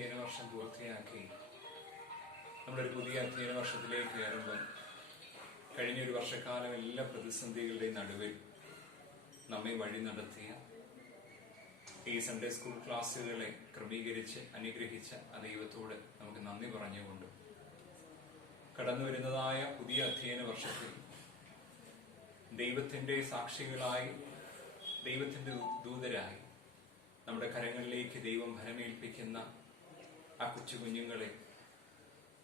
അധ്യയന വർഷം പൂർത്തിയാക്കി നമ്മളൊരു പുതിയ അധ്യയന വർഷത്തിലേക്ക് കയറുമ്പോൾ കഴിഞ്ഞൊരു വർഷക്കാലം എല്ലാ പ്രതിസന്ധികളുടെയും നടുവിൽ നമ്മെ വഴി നടത്തിയ ഈ സൺഡേ സ്കൂൾ ക്ലാസ്സുകളെ ക്രമീകരിച്ച് അനുഗ്രഹിച്ച ആ ദൈവത്തോട് നമുക്ക് നന്ദി പറഞ്ഞുകൊണ്ട് കടന്നു വരുന്നതായ പുതിയ അധ്യയന വർഷത്തിൽ ദൈവത്തിന്റെ സാക്ഷികളായി, ദൈവത്തിന്റെ ദൂതരായി നമ്മുടെ കരങ്ങളിലേക്ക് ദൈവം ഭരമേൽപ്പിക്കുന്ന ആ കൊച്ചു കുഞ്ഞുങ്ങളെ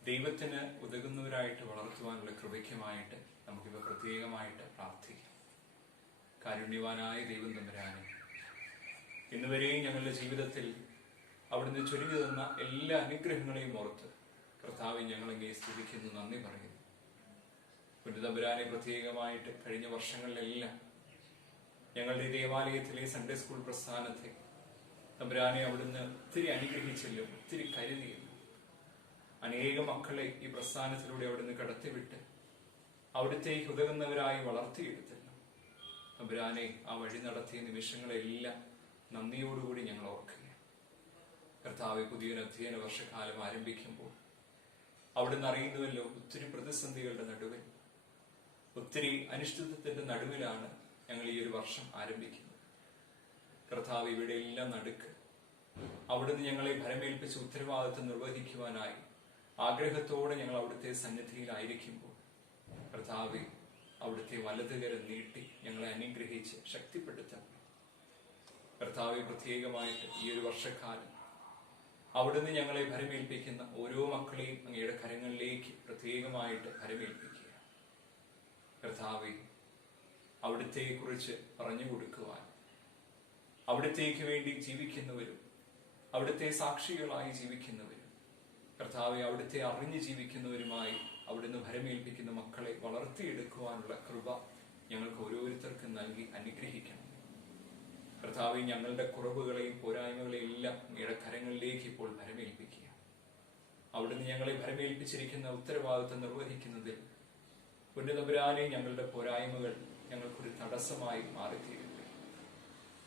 ദൈവത്തിന് ഉതകുന്നവരായിട്ട് വളർത്തുവാനുള്ള കൃപയ്ക്കുമായിട്ട് നമുക്കിപ്പോൾ പ്രത്യേകമായിട്ട് പ്രാർത്ഥിക്കാം. കാരുണ്യവാനായ ദൈവം തമ്പുരാനെ, ഇന്നുവരെയും ഞങ്ങളുടെ ജീവിതത്തിൽ അവിടുന്ന് ചൊരിഞ്ഞു തന്ന എല്ലാ അനുഗ്രഹങ്ങളെയും ഓർത്ത് കർത്താവെ ഞങ്ങളെങ്ങനെ സ്തുതിക്കുന്നു, നന്ദി പറയുന്നു. തമ്പുരാനെ പ്രത്യേകമായിട്ട് കഴിഞ്ഞ വർഷങ്ങളിലെല്ലാം ഞങ്ങളുടെ ദേവാലയത്തിലെ സൺഡേ സ്കൂൾ പ്രസ്ഥാനത്തെ തമ്പുരാനെ അവിടുന്ന് ഒത്തിരി അനുഗ്രഹിച്ചല്ലോ, ഒത്തിരി കരുതിയല്ലോ. അനേക മക്കളെ ഈ പ്രസ്ഥാനത്തിലൂടെ അവിടുന്ന് കടത്തിവിട്ട് അവിടുത്തേക്ക് ഉതകുന്നവരായി വളർത്തിയെടുത്തല്ലോ. തമ്പുരാനെ ആ വഴി നടത്തിയ നിമിഷങ്ങളെല്ലാം നന്ദിയോടുകൂടി ഞങ്ങൾ ഓർക്കുകയാണ്. കർത്താവെ, പുതിയൊരു അധ്യയന വർഷക്കാലം ആരംഭിക്കുമ്പോൾ അവിടുന്ന് അറിയുന്നുവല്ലോ, ഒത്തിരി പ്രതിസന്ധികളുടെ നടുവിൽ, ഒത്തിരി അനിശ്ചിതത്വത്തിന്റെ നടുവിലാണ് ഞങ്ങൾ ഈ ഒരു വർഷം ആരംഭിക്കുന്നത്. കർത്താവ്, ഇവിടെ എല്ലാം നടുക്ക് അവിടുന്ന് ഞങ്ങളെ ഭരമേൽപ്പിച്ച ഉത്തരവാദിത്വം നിർവഹിക്കുവാനായി ആഗ്രഹത്തോടെ ഞങ്ങൾ അവിടുത്തെ സന്നിധിയിലായിരിക്കുമ്പോൾ കർത്താവെ, അവിടുത്തെ വലതുകരം നീട്ടി ഞങ്ങളെ അനുഗ്രഹിച്ച് ശക്തിപ്പെടുത്തണം. കർത്താവെ, പ്രത്യേകമായിട്ട് ഈ ഒരു വർഷക്കാലം അവിടുന്ന് ഞങ്ങളെ ഭരമേൽപ്പിക്കുന്ന ഓരോ മക്കളെയും അങ്ങയുടെ കരങ്ങളിലേക്ക് പ്രത്യേകമായിട്ട് ഭരമേൽപ്പിക്കുക. കർത്താവെ, അവിടുത്തെ കുറിച്ച് പറഞ്ഞു കൊടുക്കുവാൻ, അവിടുത്തേക്ക് വേണ്ടി ജീവിക്കുന്നവരും അവിടുത്തെ സാക്ഷികളായി ജീവിക്കുന്നവരും കർത്താവെ, അവിടുത്തെ അറിഞ്ഞു ജീവിക്കുന്നവരുമായി അവിടുന്ന് ഭരമേൽപ്പിക്കുന്ന മക്കളെ വളർത്തിയെടുക്കുവാനുള്ള കൃപ ഞങ്ങൾക്ക് ഓരോരുത്തർക്കും നൽകി അനുഗ്രഹിക്കണം. കർത്താവെ, ഞങ്ങളുടെ കുറവുകളെയും പോരായ്മകളെയും എല്ലാം അങ്ങയുടെ കരങ്ങളിലേക്ക് ഇപ്പോൾ ഭരമേൽപ്പിക്കുക. അവിടുന്ന് ഞങ്ങളെ ഭരമേൽപ്പിച്ചിരിക്കുന്ന ഉത്തരവാദിത്വം നിർവഹിക്കുന്നതിൽ തമ്പുരാനെ ഞങ്ങളുടെ പോരായ്മകൾ ഞങ്ങൾക്കൊരു തടസ്സമായി മാറിത്തീരുന്നു.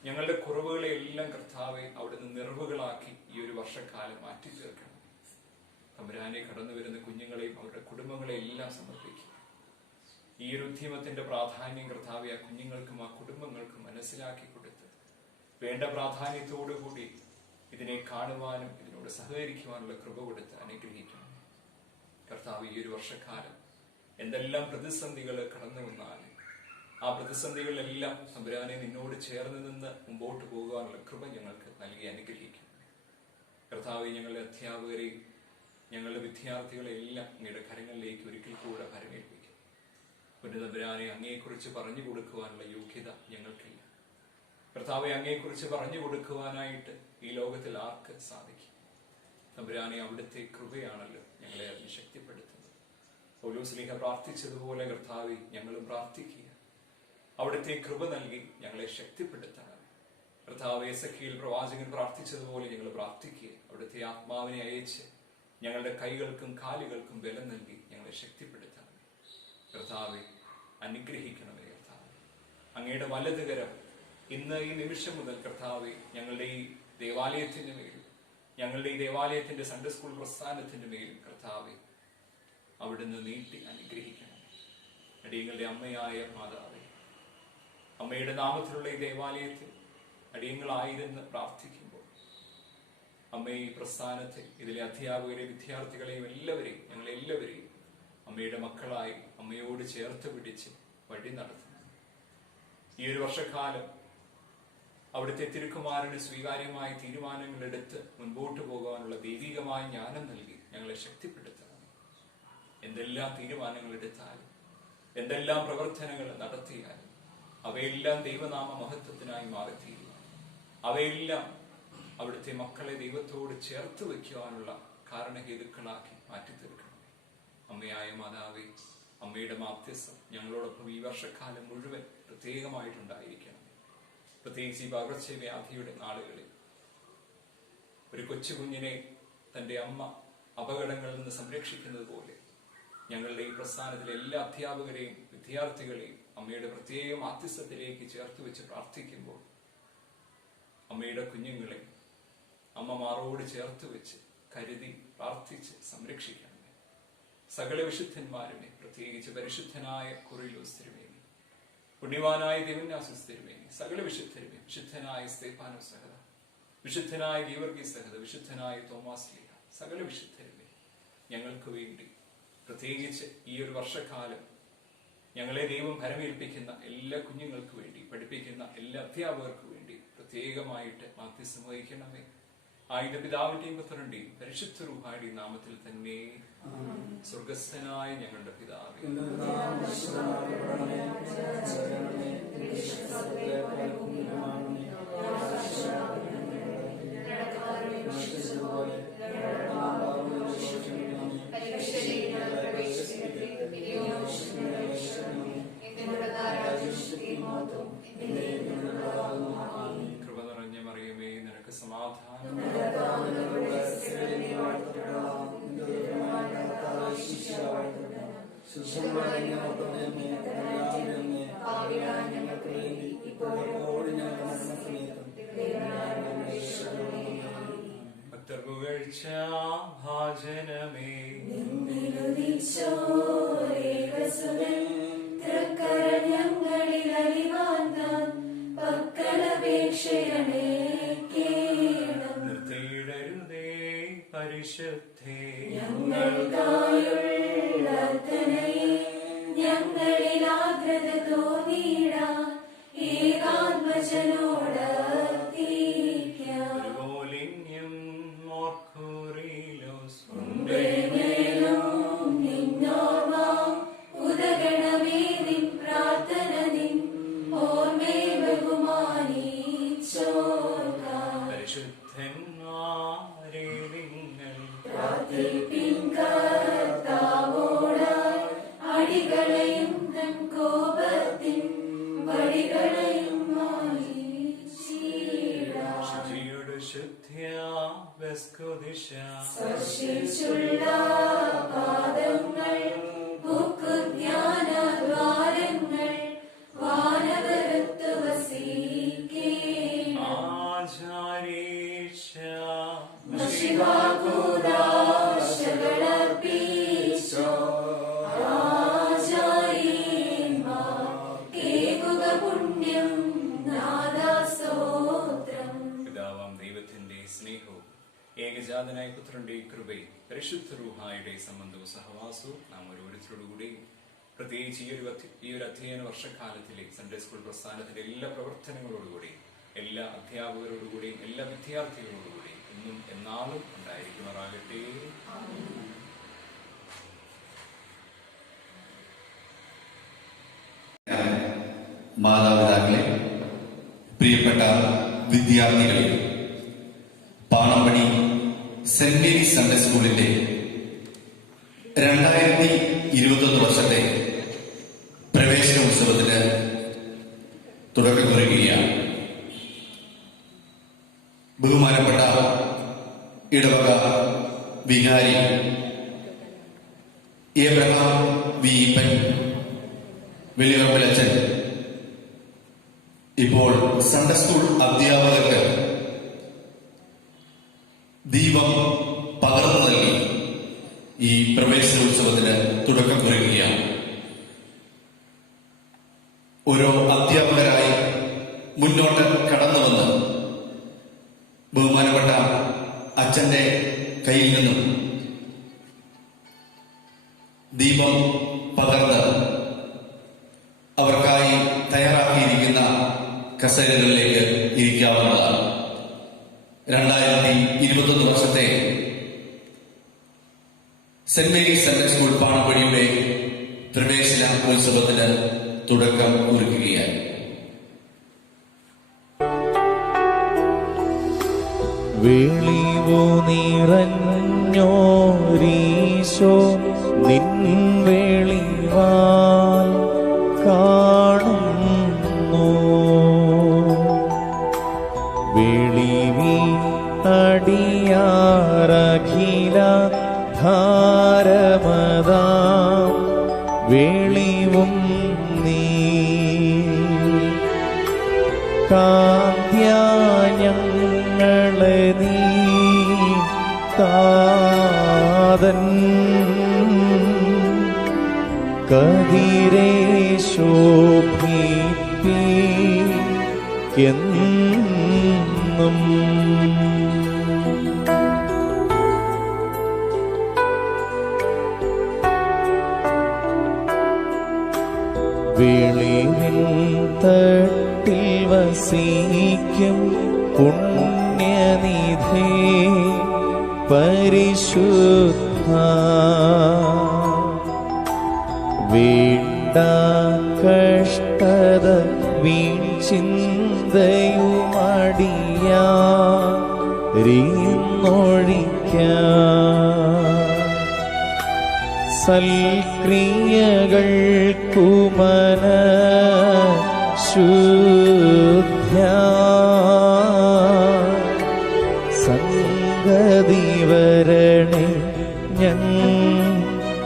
ഞങ്ങളുടെ കുറവുകളെ എല്ലാം കർത്താവെ അവിടുന്ന് നിറവുകളാക്കി ഈ ഒരു വർഷക്കാലം മാറ്റി തീർക്കണം. തമ്പുരാനെ, കടന്നു വരുന്ന കുഞ്ഞുങ്ങളെയും അവരുടെ കുടുംബങ്ങളെയും എല്ലാം സമർപ്പിക്കുക. ഈ ഒരു ഉദ്യമത്തിന്റെ പ്രാധാന്യം കർത്താവെ ആ കുഞ്ഞുങ്ങൾക്കും ആ കുടുംബങ്ങൾക്കും മനസ്സിലാക്കി കൊടുത്ത് വേണ്ട പ്രാധാന്യത്തോടുകൂടി ഇതിനെ കാണുവാനും ഇതിനോട് സഹകരിക്കുവാനുള്ള കൃപ കൊടുത്ത് അനുഗ്രഹിക്കണം. കർത്താവ്, ഈ ഒരു വർഷക്കാലം എന്തെല്ലാം പ്രതിസന്ധികൾ കടന്നു വന്നാലും ആ പ്രതിസന്ധികളിലെല്ലാം തമ്പുരാനെ നിന്നോട് ചേർന്ന് നിന്ന് മുമ്പോട്ട് പോകുവാനുള്ള കൃപ ഞങ്ങൾക്ക് നൽകി അനുഗ്രഹിക്കും. കർത്താവെ, ഞങ്ങളുടെ അധ്യാപകരെയും ഞങ്ങളുടെ വിദ്യാർത്ഥികളെല്ലാം അങ്ങയുടെ കരങ്ങളിലേക്ക് ഒരിക്കൽ കൂടെ ഭരമേൽപ്പിക്കും. തമ്പുരാനെ, അങ്ങയെക്കുറിച്ച് പറഞ്ഞു കൊടുക്കുവാനുള്ള യോഗ്യത ഞങ്ങൾക്കില്ല. കർത്താവെ, അങ്ങയെക്കുറിച്ച് പറഞ്ഞു കൊടുക്കുവാനായിട്ട് ഈ ലോകത്തിൽ ആർക്ക് സാധിക്കും? തമ്പുരാനെ, അവിടുത്തെ കൃപയാണല്ലോ ഞങ്ങളെ അതിന് ശക്തിപ്പെടുത്തുന്നത്. പൗലോസ്ലീഹ പ്രാർത്ഥിച്ചതുപോലെ കർത്താവെ, ഞങ്ങളും പ്രാർത്ഥിക്കുക. അവിടുത്തെ കൃപ നൽകി ഞങ്ങളെ ശക്തിപ്പെടുത്തണം. കർത്താവ്, എസെക്കിയേൽ പ്രവാചകൻ പ്രാർത്ഥിച്ചതുപോലെ ഞങ്ങൾ പ്രാർത്ഥിക്കുക. അവിടുത്തെ ആത്മാവിനെ അയച്ച് ഞങ്ങളുടെ കൈകൾക്കും കാലുകൾക്കും ബലം നൽകി ഞങ്ങളെ ശക്തിപ്പെടുത്തണം. കർത്താവെ, അനുഗ്രഹിക്കണമേ. കർത്താവ്, അങ്ങയുടെ വലതുകരം ഇന്ന് ഈ നിമിഷം മുതൽ കർത്താവെ ഞങ്ങളുടെ ഈ ദേവാലയത്തിന്റെ മേലും ഞങ്ങളുടെ ഈ ദേവാലയത്തിന്റെ സൺഡേ സ്കൂൾ പ്രസ്ഥാനത്തിന്റെ മേലും കർത്താവെ അവിടുന്ന് നീട്ടി അനുഗ്രഹിക്കണം. അടിയങ്ങളുടെ അമ്മയായ മാതാവേ, അമ്മയുടെ നാമത്തിലുള്ള ഈ ദേവാലയത്തിൽ അടിയങ്ങളായിരുന്ന് പ്രാർത്ഥിക്കുമ്പോൾ അമ്മയെ ഈ പ്രസ്ഥാനത്തിൽ ഇതിലെ അധ്യാപകരെ, വിദ്യാർത്ഥികളെയും എല്ലാവരെയും ഞങ്ങളെല്ലാവരെയും അമ്മയുടെ മക്കളായി അമ്മയോട് ചേർത്ത് പിടിച്ച് വഴി നടത്തുന്നു. ഈ ഒരു വർഷക്കാലം അവിടുത്തെ തിരുക്കുമാരന് സ്വീകാര്യമായ തീരുമാനങ്ങൾ എടുത്ത് മുൻപോട്ട് പോകാനുള്ള ദൈവികമായ ജ്ഞാനം നൽകി ഞങ്ങളെ ശക്തിപ്പെടുത്തണം. എന്തെല്ലാം തീരുമാനങ്ങൾ എടുത്താലും എന്തെല്ലാം പ്രവർത്തനങ്ങൾ നടത്തിയാലും അവയെല്ലാം ദൈവനാമ മഹത്വത്തിനായി മാറിത്തീരുവാൻ, അവയെല്ലാം അവിടുത്തെ മക്കളെ ദൈവത്തോട് ചേർത്ത് വയ്ക്കുവാനുള്ള കാരണഹേതുക്കളാക്കി മാറ്റിത്തീർക്കണം. അമ്മയായ മാതാവേ, അമ്മയുടെ മാധ്യസ്ഥം ഞങ്ങളോടൊപ്പം ഈ വർഷക്കാലം മുഴുവൻ പ്രത്യേകമായിട്ടുണ്ടായിരിക്കണം. പ്രത്യേകിച്ച് ഈ പകർച്ചവ്യാധിയുടെ നാളുകളിൽ ഒരു കൊച്ചു കുഞ്ഞിനെ തന്റെ അമ്മ അപകടങ്ങളിൽ നിന്ന് സംരക്ഷിക്കുന്നത് പോലെ ഞങ്ങളുടെ ഈ പ്രസ്ഥാനത്തിലെ എല്ലാ അധ്യാപകരെയും വിദ്യാർത്ഥികളെയും അമ്മയുടെ പ്രത്യേക മാധ്യസ്ഥത്തിലേക്ക് ചേർത്ത് വെച്ച് പ്രാർത്ഥിക്കുമ്പോൾ അമ്മയുടെ കുഞ്ഞുങ്ങളെ അമ്മമാരോട് ചേർത്ത് വെച്ച് കരുതി പ്രാർത്ഥിച്ച് സംരക്ഷിക്കണമേ. സകല വിശുദ്ധന്മാരുമേ, പ്രത്യേകിച്ച് പരിശുദ്ധനായ കൊറിലോസ് തിരുമേനി, പുണ്യവാനായ ദിവന്യാസുസ് തിരുമേനി, സകല വിശുദ്ധരുമേ, വിശുദ്ധനായ സ്തേഫാനോസ് സഹദ, വിശുദ്ധനായ ഗീവർഗീസ് സഹദ, വിശുദ്ധനായ തോമാസ് ലീഹ, സകല വിശുദ്ധരുമേ, ഞങ്ങൾക്ക് വേണ്ടി പ്രത്യേകിച്ച് ഈ ഒരു വർഷക്കാലം ഞങ്ങളെ ദൈവം ഭരമേൽപ്പിക്കുന്ന എല്ലാ കുഞ്ഞുങ്ങൾക്ക് വേണ്ടി, പഠിപ്പിക്കുന്ന എല്ലാ അധ്യാപകർക്ക് വേണ്ടി പ്രത്യേകമായിട്ട് മാധ്യസ്ഥം വഹിക്കണമേ. ആയുധ പിതാവിന്റെയും പുത്രന്റെയും പരിശുദ്ധ റൂഹായുടെയും നാമത്തിൽ തന്നെ. സ്വർഗസ്ഥനായ ഞങ്ങളുടെ പിതാവേ, കൃപ നിറഞ്ഞ മറിയമേ, നിനക്ക് സമാധാനം. ഭക്തർപുകഴ്ച ഭാജനമേ, നിർത്തിയിടരുതേ പരിശുദ്ധേ, ഞങ്ങളിൽ ആഗ്രത തോന്നിയിടാൻ ഏകാത്മജനോട് ഒരുപോലിന്യം ഓർക്കുറിലോസ് നിന്നോർമ്മ ഉദഗണമേ, നിൻ പ്രാർത്ഥന നിൻ ഓർമ്മേ ബഹുമാനിച്ചോർക്കാം. പരിശുദ്ധന്മാരെ നിങ്ങൾ പ്രാർത്ഥിപ്പിൻ കർത്താവോടായി, അടികളെയും തൻ കോപത്തിൻ വടികളെയും മായിച്ചിടാം. ശുചിയുടെ ശുദ്ധ്യാ ബസ്കുദിശ സ്പർശിച്ചുള്ള പാദങ്ങൾ, ജ്ഞാനദ്വാരങ്ങൾ, വാനവരത്തു വസിക്കേണം. ആചാരീശ ശിവാകൂദാശകളർപ്പിച്ചോ ആചാര്യന്മാർക്കേകുക പുണ്യം നാദാസ്തോത്രം. പിതാവാം ദൈവത്തിന്റെ സ്നേഹവും ഏകജാതനായ പുത്രന്റെ കൃപയും പരിശുദ്ധ റൂഹായുടെ സംബന്ധവും സഹവാസവും നാം ഓരോരുത്തരോടുകൂടി, പ്രത്യേകിച്ച് ഈ ഒരു അധ്യയന വർഷക്കാലത്തിലെ സൺഡേ സ്കൂൾ പ്രസ്ഥാനത്തിന്റെ എല്ലാ പ്രവർത്തനങ്ങളോടുകൂടി, എല്ലാ അധ്യാപകരോടുകൂടിയും എല്ലാ വിദ്യാർത്ഥികളോടുകൂടി ഇന്നും എന്നാളും ഉണ്ടായിരിക്കുമാറാകട്ടെ. മാതാപിതാക്കളെ, പ്രിയപ്പെട്ട വിദ്യാർത്ഥികളെ, പാണമ്പടി സെന്റ് മേരീസ് സൺഡേ സ്കൂളിന്റെ 2021 വർഷത്തെ പ്രവേശനോത്സവത്തിന് തുടക്കം കുറിക്കുകയാണ്. ബഹുമാനപ്പെട്ട ഇടവക വികാരി ഏബ്രഹാം വി ഈപ്പൻ വെള്ളിയമ്പലച്ചൻ ഇപ്പോൾ സൺഡേ സ്കൂൾ അധ്യാപകർക്ക് ദീപം പകർന്നു നൽകി ഈ പ്രവേശനോത്സവത്തിന് തുടക്കം കുറിക്കുകയാണ്. ഓരോ അധ്യാപകരായി മുന്നോട്ട് കടന്നു വന്ന് ബഹുമാനപ്പെട്ട അച്ഛന്റെ കയ്യിൽ നിന്നും ദീപം പകർന്ന് അവർക്കായി തയ്യാറാക്കിയിരിക്കുന്ന കസേരകളിലേക്ക് ഇരിക്കാവുന്നതാണ്. 2021 വർഷത്തെ സെന്റ് മേരീസ് സൺഡേ സ്കൂൾ പാണമ്പടിയുടെ പ്രവേശന ഉത്സവത്തിന് തുടക്കം കുറിക്കുകയായി. വെളിവു നിറഞ്ഞോരീശോ നിൻ വെളിവാൽ കാണുന്നു. വെളിവി അടിയാറഖില ധാരമതാ വെളിവും നീ കാന്ത്യാ ഞങ്ങളെ നീ താതൻ കതിരേ ശോഭിപ്പിക്കെന്നും വെളിവിൻ തട്ടിൽ വസിക്കും പുണ്യനിധേ പരിശുദ്ധ വേണ്ട കഷ്ടത വീഴ്ചിന്തയുമടിയാറിന്നൊഴിക്കാം സൽക്രിയകൾക്കുമന ശുദ്ധ്യ സംഗതി വരണേ ഞങ്ങൾക്ക്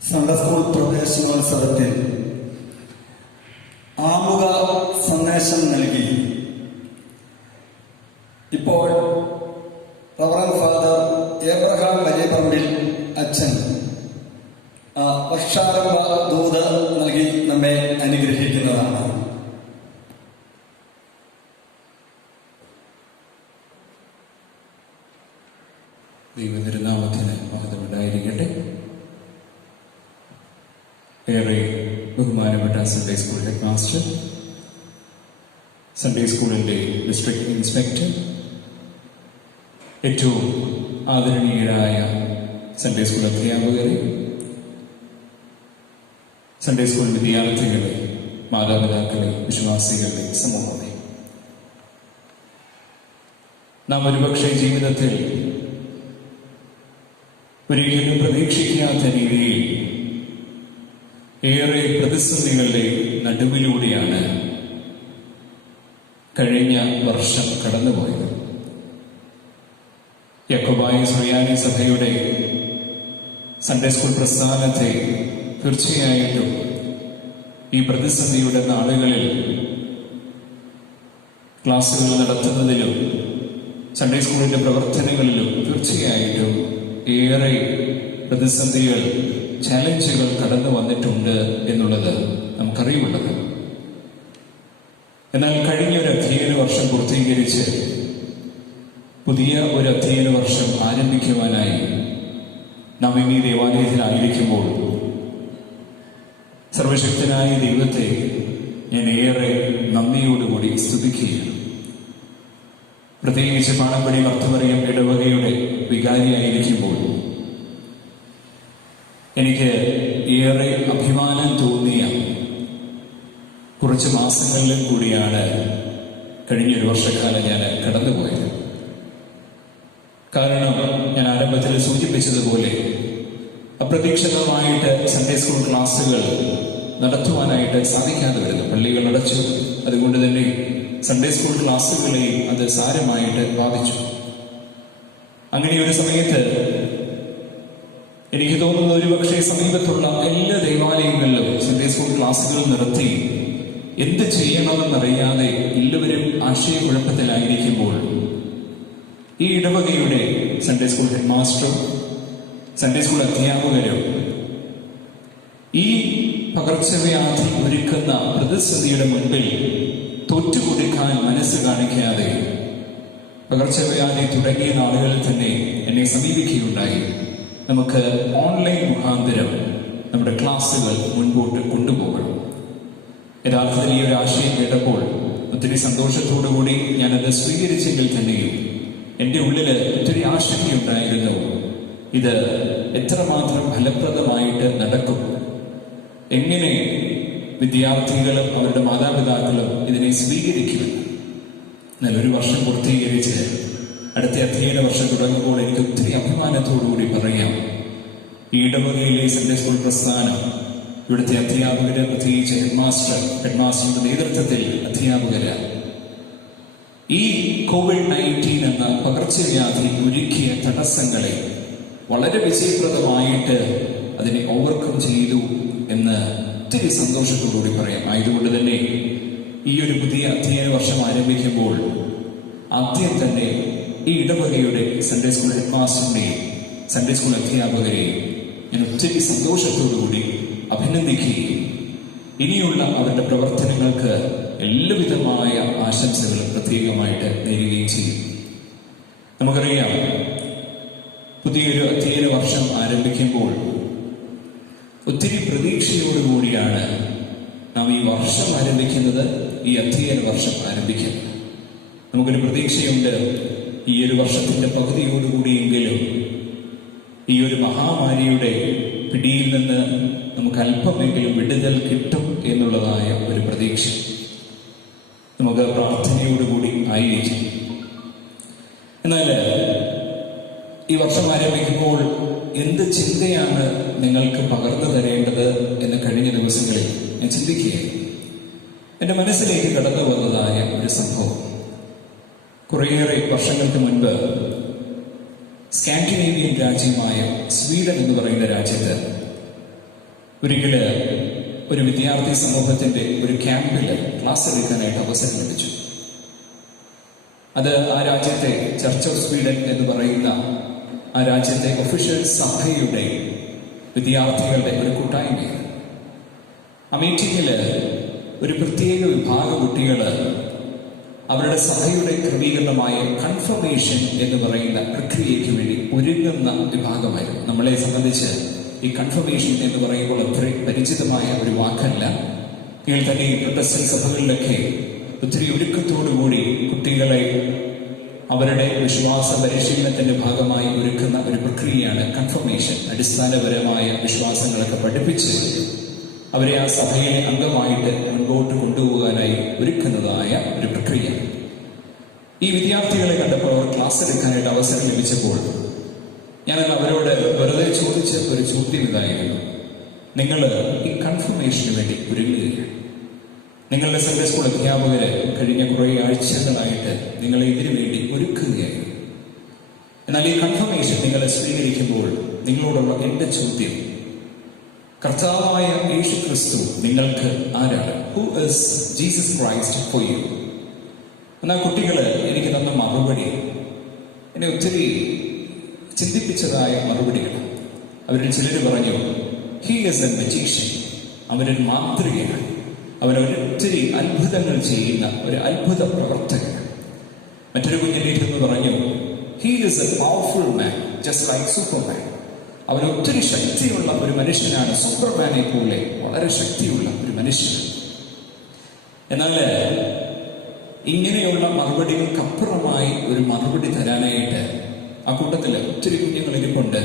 സൺഡേ സ്കൂൾ പ്രവേശനോത്സവത്തിൽ ആമുഖ സന്ദേശം നൽകി ഇപ്പോൾ റവറൻഡ് ഫാദർ ഏബ്രഹാം വലിയപറമ്പിൽ അച്ഛൻ വർഷാരംഭ ദൂത് നൽകി നമ്മെ അനുഗ്രഹിക്കുന്നതാണ്. ദൈവതിരുനാമത്തിന് മഹത്വമുണ്ടായിരിക്കട്ടെ. ഏറെ ബഹുമാനപ്പെട്ട Sunday school head master, Sunday സ്കൂളിന്റെ ഡിസ്ട്രിക്ട് ഇൻസ്പെക്ടർ, ഏറ്റവും ആദരണീയരായ സൺഡേ സ്കൂൾ അധ്യാപകരെ, സൺഡേ സ്കൂൾ വിദ്യാർത്ഥികളെ, മാതാപിതാക്കളെ, വിശ്വാസികളെ, സമൂഹത്തെ, നാം ഒരുപക്ഷെ ജീവിതത്തിൽ ഒരിക്കലും പ്രതീക്ഷിക്കാത്ത രീതിയിൽ ഏറെ പ്രതിസന്ധികളുടെ നടുവിലൂടെയാണ് കഴിഞ്ഞ വർഷം കടന്നുപോയത്. യാക്കോബായ സുറിയാനി സഭയുടെ സൺഡേ സ്കൂൾ പ്രസ്ഥാനത്തെ തീർച്ചയായിട്ടും ഈ പ്രതിസന്ധിയുടെ നാളുകളിൽ ക്ലാസുകൾ നടത്തുന്നതിലും സൺഡേ സ്കൂളിന്റെ പ്രവർത്തനങ്ങളിലും തീർച്ചയായിട്ടും ഏറെ പ്രതിസന്ധികൾ, ചാലഞ്ചുകൾ കടന്നു വന്നിട്ടുണ്ട് എന്നുള്ളത് നമുക്കറിവുള്ളത്. എന്നാൽ കഴിഞ്ഞൊരു അധ്യയന വർഷം പൂർത്തീകരിച്ച് പുതിയ ഒരു അധ്യയന വർഷം ആരംഭിക്കുവാനായി നാം ഇനി ദേവാലയത്തിലായിരിക്കുമ്പോൾ സർവശക്തനായ ദൈവത്തെ ഞാൻ ഏറെ നന്ദിയോടുകൂടി സ്തുതിക്കുകയാണ്. പ്രത്യേകിച്ച് പാണമ്പടി മർത്തമറിയം ഇടവകയുടെ വികാരിയായിരിക്കുമ്പോൾ എനിക്ക് ഏറെ അഭിമാനം തോന്നിയ കുറച്ച് മാസങ്ങളിലും കൂടിയാണ് കഴിഞ്ഞൊരു വർഷക്കാലം ഞാൻ കടന്നുപോയത്. കാരണം ഞാൻ ആരംഭത്തിൽ സൂചിപ്പിച്ചതുപോലെ അപ്രതീക്ഷിതമായിട്ട് സൺഡേ സ്കൂൾ ക്ലാസ്സുകൾ നടത്തുവാനായിട്ട് സാധിക്കാതെ വരുന്നു. പള്ളികൾ അടച്ചു. അതുകൊണ്ട് തന്നെ സൺഡേ സ്കൂൾ ക്ലാസ്സുകളെയും അത് സാരമായിട്ട് ബാധിച്ചു. അങ്ങനെ ഒരു സമയത്ത് എനിക്ക് തോന്നുന്നു ഒരുപക്ഷെ സമീപത്തുള്ള എല്ലാ ദേവാലയങ്ങളിലും സൺഡേ സ്കൂൾ ക്ലാസ്സുകൾ നടത്തി എന്ത് ചെയ്യണമെന്നറിയാതെ എല്ലാവരും ആശയക്കുഴപ്പത്തിലായിരിക്കുമ്പോൾ ഈ ഇടവകയുടെ സൺഡേ സ്കൂൾ ഹെഡ് മാസ്റ്ററും സൺഡേ സ്കൂൾ അധ്യാപകരും ഈ പകർച്ചവ്യാധി ഒരുക്കുന്ന പ്രതിസന്ധിയുടെ മുൻപിൽ തോറ്റുകൊടുക്കാൻ മനസ്സ് കാണിക്കാതെ പകർച്ചവ്യാധി തുടങ്ങിയ നാളുകളിൽ തന്നെ എന്നെ സമീപിക്കുകയുണ്ടായി. നമുക്ക് ഓൺലൈൻ മുഖാന്തരം നമ്മുടെ ക്ലാസ്സുകൾ മുൻപോട്ട് കൊണ്ടുപോകണം. യഥാർത്ഥത്തിൽ ഈ ഒരു ആശയം കേട്ടപ്പോൾ ഒത്തിരി സന്തോഷത്തോടുകൂടി ഞാനത് സ്വീകരിച്ചെങ്കിൽ തന്നെയും എൻ്റെ ഉള്ളിൽ ഒത്തിരി ആശങ്കയുണ്ടായിരുന്നു. ഇത് എത്രമാത്രം ഫലപ്രദമായിട്ട് നടക്കും, എങ്ങനെ വിദ്യാർത്ഥികളും അവരുടെ മാതാപിതാക്കളും ഇതിനെ സ്വീകരിക്കുമെന്ന്. എന്നാൽ ഒരു വർഷം പൂർത്തീകരിച്ച് അടുത്ത അധ്യയന വർഷം തുടങ്ങുമ്പോൾ എനിക്ക് ഒത്തിരി അഭിമാനത്തോടുകൂടി പറയാം, ഈ ഇടവകയിലെ സൺഡേ സ്കൂൾ പ്രസ്ഥാനം, ഇവിടുത്തെ അധ്യാപകര്, പ്രത്യേകിച്ച് ഹെഡ്മാസ്റ്ററുടെ നേതൃത്വത്തിൽ അധ്യാപകര് ഈ COVID-19 എന്ന പകർച്ചവ്യാധി ഒരുക്കിയ തടസ്സങ്ങളെ വളരെ വിജയപ്രദമായിട്ട് അതിനെ ഓവർകം ചെയ്തു എന്ന് ഒത്തിരി സന്തോഷത്തോടുകൂടി പറയാം. ആയതുകൊണ്ട് തന്നെ ഈ ഒരു പുതിയ അധ്യയന വർഷം ആരംഭിക്കുമ്പോൾ ആദ്യം തന്നെ ഈ ഇടവകയുടെ സൺഡേ സ്കൂൾ ഹെഡ്മാസ്റ്ററിനെയും സൺഡേ സ്കൂൾ അധ്യാപകരെയും ഞാൻ ഒത്തിരി സന്തോഷത്തോടുകൂടി അഭിനന്ദിക്കുകയും ഇനിയുള്ള അവരുടെ പ്രവർത്തനങ്ങൾക്ക് എല്ലാവിധമായ ആശംസകളും പ്രത്യേകമായിട്ട് നേരുകയും ചെയ്യും. നമുക്കറിയാം, പുതിയൊരു അധ്യയന വർഷം ആരംഭിക്കുമ്പോൾ ഒത്തിരി പ്രതീക്ഷയോടുകൂടിയാണ് നാം ഈ വർഷം ആരംഭിക്കുന്നത്, ഈ അധ്യയന വർഷം ആരംഭിക്കുന്നത്. നമുക്കൊരു പ്രതീക്ഷയുണ്ട്, ഈ ഒരു വർഷത്തിന്റെ പകുതിയോടുകൂടിയെങ്കിലും ഈ ഒരു മഹാമാരിയുടെ പിടിയിൽ നിന്ന് നമുക്ക് അല്പമെങ്കിലും വിടുതൽ കിട്ടും എന്നുള്ളതായ ഒരു പ്രതീക്ഷ നമുക്ക് പ്രാർത്ഥനയോടുകൂടി ആയിരിക്കും. എന്നാൽ ഈ വർഷം ആരംഭിക്കുമ്പോൾ എന്ത് ചിന്തയാണ് നിങ്ങൾക്ക് പകർന്നു തരേണ്ടത് എന്ന് കഴിഞ്ഞ ദിവസങ്ങളിൽ ഞാൻ ചിന്തിക്കുകയായി. എൻ്റെ മനസ്സിലേക്ക് കടന്നു വന്നതായ ഒരു സംഭവം, കുറേയേറെ വർഷങ്ങൾക്ക് മുൻപ് സ്കാൻഡിനേവിയൻ രാജ്യമായ സ്വീഡൻ എന്ന് പറയുന്ന രാജ്യത്ത് ഒരിക്കല് ഒരു വിദ്യാർത്ഥി സമൂഹത്തിന്റെ ഒരു ക്യാമ്പിൽ ക്ലാസ് എടുക്കാനായിട്ട് അവസരം ലഭിച്ചു. അത് ആ രാജ്യത്തെ ചർച്ച് ഓഫ് സ്വീഡൻ എന്ന് പറയുന്ന ആ രാജ്യത്തെ ഒഫീഷ്യൽ സഭയുടെ വിദ്യാർത്ഥികളുടെ ഒരു കൂട്ടായ്മയാണ്. ആ മീറ്റിംഗില് ഒരു പ്രത്യേക വിഭാഗം കുട്ടികള് അവരുടെ സഭയുടെ ക്രമീകരണമായ കൺഫർമേഷൻ എന്ന് പറയുന്ന പ്രക്രിയയ്ക്ക് വേണ്ടി ഒരുങ്ങുന്ന വിഭാഗമായിരുന്നു. നമ്മളെ സംബന്ധിച്ച് ഈ കൺഫർമേഷൻ എന്ന് പറയുമ്പോൾ അത്ര പരിചിതമായ ഒരു വാക്കല്ല. നിങ്ങൾ തന്നെ ഈ പ്രൊട്ടസ്റ്റന്റ് സഭകളിലൊക്കെ ഒത്തിരി ഒരുക്കത്തോടുകൂടി കുട്ടികളെ അവരുടെ വിശ്വാസ പരിശീലനത്തിന്റെ ഭാഗമായി ഒരുക്കുന്ന ഒരു പ്രക്രിയയാണ് കൺഫർമേഷൻ. അടിസ്ഥാനപരമായ വിശ്വാസങ്ങളൊക്കെ പഠിപ്പിച്ച് അവരെ ആ സഭയിലെ അംഗമായിട്ട് മുൻപോട്ട് കൊണ്ടുപോകാനായി ഒരുക്കുന്നതായ ഒരു പ്രക്രിയ. ഈ വിദ്യാർത്ഥികളെ കണ്ടപ്പോൾ അവർ ക്ലാസ് എടുക്കാനായിട്ട് അവസരം ലഭിച്ചപ്പോൾ ഞാൻ അവരോട് വെറുതെ ചോദിച്ച ഒരു ചോദ്യം ഇതായിരുന്നു: നിങ്ങൾ ഈ കൺഫർമേഷന് വേണ്ടി ഒരുങ്ങുകയാണ്. നിങ്ങളുടെ സൺഡേ സ്കൂൾ അധ്യാപകര് കഴിഞ്ഞ കുറേ ആഴ്ചകളായിട്ട് നിങ്ങളെ ഇതിനു വേണ്ടി ഒരുക്കുകയായിരുന്നു. എന്നാൽ ഈ കൺഫർമേഷൻ നിങ്ങൾ സ്വീകരിക്കുമ്പോൾ നിങ്ങളോടുള്ള എന്റെ ചോദ്യം, കർത്താവായ യേശു ക്രിസ്തു നിങ്ങൾക്ക് ആരാണ്? Who is Jesus Christ for you? എന്നാൽ കുട്ടികള് എനിക്ക് തന്ന മറുപടി എന്നെ ഒത്തിരി ചിന്തിപ്പിച്ചതായ മറുപടികൾ. അവരിൽ ചിലർ പറഞ്ഞു, ഹി ഈസ് എ മജീഷ്യൻ, അവനൊരു മാന്ത്രികനാണ്, അവനൊത്തിരി അത്ഭുതങ്ങൾ ചെയ്യുന്ന ഒരു അത്ഭുത പ്രവർത്തകൻ. മറ്റൊരു കുഞ്ഞിലേക്ക് പറഞ്ഞു, he is A powerful man just like Superman, അവൻ ഒത്തിരി ശക്തിയുള്ള ഒരു മനുഷ്യനാണ്, സൂപ്പർമാനെ പോലെ വളരെ ശക്തിയുള്ള ഒരു മനുഷ്യൻ. എന്നാൽ ഇങ്ങനെയുള്ള മറുപടികൾക്കപ്പുറമായി ഒരു മറുപടി തരാനായിട്ട് ആ കൂട്ടത്തിൽ ഒത്തിരി കുഞ്ഞുങ്ങൾ ഇരിപ്പുണ്ട്.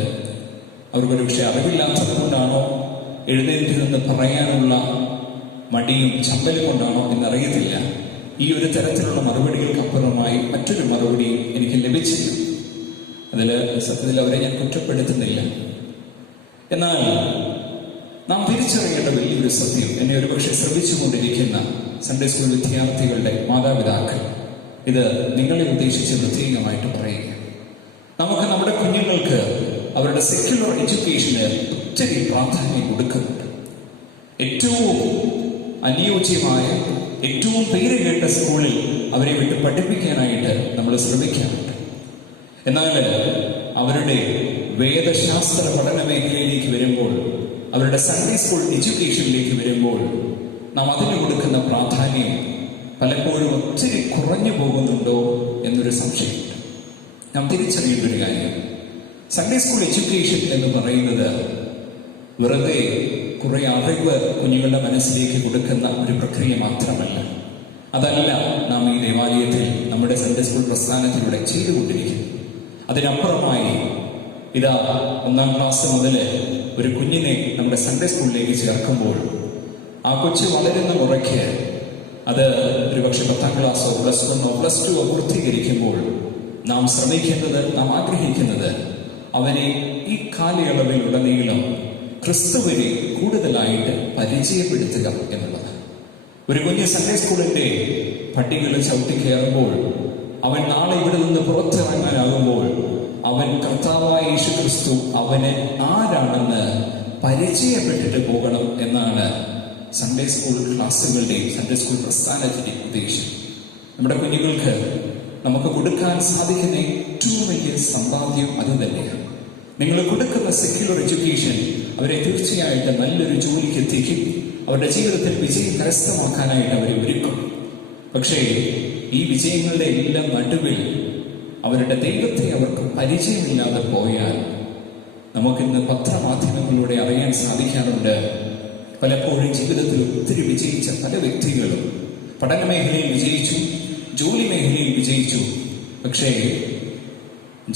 അവർക്കൊരു പക്ഷെ അറിവില്ലാത്തത് കൊണ്ടാണോ, എഴുന്നേറ്റ് നിന്ന് പറയാനുള്ള മടിയും ചമ്പലും കൊണ്ടാണോ എന്നറിയത്തില്ല, ഈ ഒരു തരത്തിലുള്ള മറുപടികൾക്കപ്പുറമായി മറ്റൊരു മറുപടി എനിക്ക് ലഭിച്ചില്ല. അതിൽ സത്യത്തിൽ അവരെ ഞാൻ കുറ്റപ്പെടുത്തുന്നില്ല. എന്നാൽ നാം തിരിച്ചറിയേണ്ട വലിയൊരു സത്യം, എന്നെ ഒരുപക്ഷെ ശ്രമിച്ചുകൊണ്ടിരിക്കുന്ന സൺഡേ സ്കൂൾ വിദ്യാർത്ഥികളുടെ മാതാപിതാക്കൾ, ഇത് നിങ്ങളെ ഉദ്ദേശിച്ച് പ്രത്യേകമായിട്ട് പറയുക. നമുക്ക് നമ്മുടെ കുഞ്ഞുങ്ങൾക്ക് അവരുടെ സെക്യുലർ എഡ്യൂക്കേഷന് ഒത്തിരി പ്രാധാന്യം കൊടുക്കുന്നുണ്ട്. ഏറ്റവും അനുയോജ്യമായ, ഏറ്റവും പേര് കേട്ട സ്കൂളിൽ അവരെ വിട്ട് പഠിപ്പിക്കാനായിട്ട് നമ്മൾ ശ്രമിക്കാറുണ്ട്. എന്നാൽ അവരുടെ വേദശാസ്ത്ര പഠന മേഖലയിലേക്ക് വരുമ്പോൾ, അവരുടെ സൺഡേ സ്കൂൾ എഡ്യൂക്കേഷനിലേക്ക് വരുമ്പോൾ നാം അതിന് കൊടുക്കുന്ന പ്രാധാന്യം പലപ്പോഴും ഒത്തിരി കുറഞ്ഞു പോകുന്നുണ്ടോ എന്നൊരു സംശയമുണ്ട്. നാം തിരിച്ചറിയേണ്ട ഒരു കാര്യം, സൺഡേ സ്കൂൾ എഡ്യൂക്കേഷൻ എന്ന് പറയുന്നത് വെറുതെ കുറെ അറിവ് കുഞ്ഞുങ്ങളുടെ മനസ്സിലേക്ക് കൊടുക്കുന്ന ഒരു പ്രക്രിയ മാത്രമല്ല. അതല്ല നാം ഈ ദേവാലയത്തിൽ നമ്മുടെ സൺഡേ സ്കൂൾ പ്രസ്ഥാനത്തിലൂടെ ചെയ്തുകൊണ്ടിരിക്കുന്നു. അതിനപ്പുറമായി ഇതാ 1ാം ക്ലാസ് മുതൽ ഒരു കുഞ്ഞിനെ നമ്മുടെ സൺഡേ സ്കൂളിലേക്ക് ചേർക്കുമ്പോൾ ആ കൊച്ചു വളരുന്ന മുറയ്ക്ക് അത് ഒരുപക്ഷെ 10ാം ക്ലാസ്സോ +1 +2 പൂർത്തീകരിക്കുമ്പോൾ നാം ശ്രമിക്കുന്നത്, നാം ആഗ്രഹിക്കുന്നത് അവനെ ഈ കാലയളവിലുടനീളം ക്രിസ്തുവിനെ കൂടുതലായിട്ട് പരിചയപ്പെടുത്തുക എന്നുള്ളതാണ്. ഒരു കുഞ്ഞ് സൺഡേ സ്കൂളിന്റെ പട്ടികൾ ചവിട്ടി കയറുമ്പോൾ, അവൻ നാളെ ഇവിടെ നിന്ന് പുറത്തിറങ്ങാനാകുമ്പോൾ അവൻ കർത്താവായ യേശു ക്രിസ്തു അവന് ആരാണെന്ന് പരിചയപ്പെട്ടിട്ട് പോകണം എന്നാണ് സൺഡേ സ്കൂൾ ക്ലാസ്സുകളുടെയും സൺഡേ സ്കൂൾ പ്രസ്ഥാനത്തിന്റെ ഉദ്ദേശം. നമ്മുടെ കുഞ്ഞുങ്ങൾക്ക് നമുക്ക് കൊടുക്കാൻ സാധിക്കുന്ന ഏറ്റവും വലിയ സമ്പാദ്യം അത് തന്നെയാണ്. നിങ്ങൾ കൊടുക്കുന്ന സെക്യുലർ എഡ്യൂക്കേഷൻ അവരെ തീർച്ചയായിട്ടും നല്ലൊരു ജോലിക്ക് എത്തിക്കും, അവരുടെ ജീവിതത്തിൽ വിജയം കരസ്ഥമാക്കാനായിട്ട് അവരെ ഒരുക്കും. പക്ഷേ ഈ വിജയങ്ങളുടെ എല്ലാം നടുവിൽ അവരുടെ ദൈവത്തെ അവർക്ക് പരിചയമില്ലാതെ പോയാൽ, നമുക്കിന്ന് പത്രമാധ്യമങ്ങളിലൂടെ അറിയാൻ സാധിക്കാറുണ്ട്, പലപ്പോഴും ജീവിതത്തിൽ ഒത്തിരി വിജയിച്ച പല വ്യക്തികളും പഠന മേഖലയിൽ വിജയിച്ചു, ജോലി മേഖലയിൽ വിജയിച്ചു, പക്ഷേ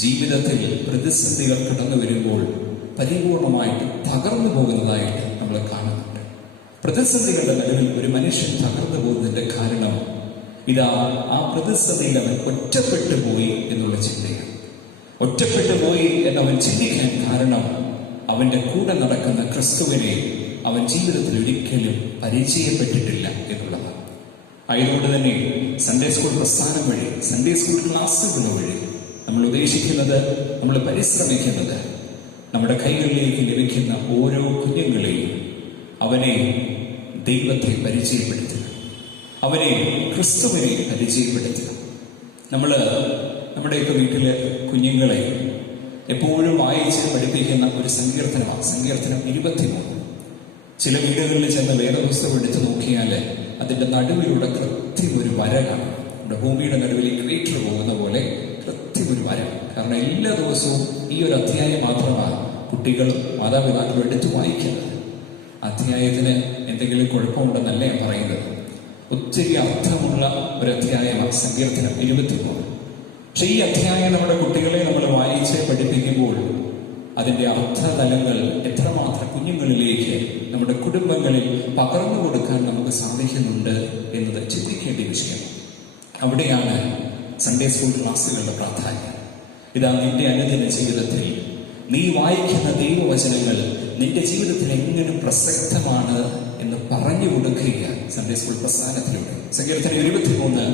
ജീവിതത്തിൽ പ്രതിസന്ധികൾ കടന്നു വരുമ്പോൾ പരിപൂർണമായിട്ട് തകർന്നു പോകുന്നതായിട്ട് നമ്മൾ കാണുന്നുണ്ട്. പ്രതിസന്ധികളുടെ നടുവിൽ ഒരു മനുഷ്യൻ തകർന്നു പോകുന്നതിന്റെ കാരണം ഇതാ ആ പ്രതിസന്ധിയിൽ അവൻ ഒറ്റപ്പെട്ടു പോയി എന്നുള്ള ചിന്തയാണ്. ഒറ്റപ്പെട്ടു പോയി എന്നവൻ ചിന്തിക്കാൻ കാരണം അവന്റെ കൂടെ നടക്കുന്ന ക്രിസ്തുവിനെ അവൻ ജീവിതത്തിൽ ഒരിക്കലും പരിചയപ്പെട്ടിട്ടില്ല എന്നുള്ളതാണ്. ആയതുകൊണ്ട് തന്നെ സൺഡേ സ്കൂൾ പ്രസ്ഥാനം വഴി, സൺഡേ സ്കൂൾ ക്ലാസ്സുകൾ വഴി നമ്മൾ ഉദ്ദേശിക്കുന്നത്, നമ്മൾ പരിശ്രമിക്കുന്നത്, നമ്മുടെ കൈകളിലേക്ക് ലഭിക്കുന്ന ഓരോ കുഞ്ഞുങ്ങളെയും അവനെ ദൈവത്തെ പരിചയപ്പെടുത്തുക, അവനെ ക്രിസ്തുവിനെ പരിചയപ്പെടുത്തുക. നമ്മുടെയൊക്കെ വീട്ടിലെ കുഞ്ഞുങ്ങളെ എപ്പോഴും വായിച്ച് പഠിപ്പിക്കുന്ന ഒരു സങ്കീർത്തനമാണ് സങ്കീർത്തനം 23. ചില വീടുകളിൽ ചെന്ന് വേദപുസ്തകം എടുത്തു നോക്കിയാൽ അതിന്റെ നടുവിലൂടെ കൃത്യം ഒരു വര കാണും. നമ്മുടെ ഭൂമിയുടെ നടുവിൽ ഇക്വേറ്റർ പോകുന്ന പോലെ കൃത്യം ഒരു വര. കാരണം എല്ലാ ദിവസവും ഈ ഒരു അധ്യായം മാത്രമാണ് കുട്ടികൾ മാതാപിതാക്കളും എടുത്തു വായിക്കുന്നത്. അധ്യായത്തിന് എന്തെങ്കിലും കുഴപ്പമുണ്ടെന്നല്ല ഞാൻ പറയുന്നത്. ഒത്തിരി അർത്ഥമുള്ള ഒരു അധ്യായമാണ് സങ്കീർത്തനം 23. പക്ഷെ ഈ അധ്യായം നമ്മുടെ കുട്ടികളെ നമ്മൾ വായിച്ച് പഠിപ്പിക്കുമ്പോൾ അതിന്റെ അർത്ഥതലങ്ങൾ എത്രമാത്രം കുഞ്ഞുങ്ങളിലേക്ക്, നമ്മുടെ കുടുംബങ്ങളിൽ പകർന്നു കൊടുക്കാൻ നമുക്ക് സാധിക്കുന്നുണ്ട് എന്നത് ചിന്തിക്കേണ്ട വിഷയം. അവിടെയാണ് സൺഡേ സ്കൂൾ ക്ലാസ്സുകളുടെ പ്രാധാന്യം. ഇതാ നിന്റെ അനുദിന ജീവിതത്തിൽ നീ വായിക്കുന്ന ദൈവവചനങ്ങൾ നിന്റെ ജീവിതത്തിൽ എങ്ങനെ പ്രസക്തമാണ് എന്ന് പറഞ്ഞു കൊടുക്കുക സൺഡേ സ്കൂൾ പ്രസ്ഥാനത്തിലൂടെ. സങ്കീർത്തനം 23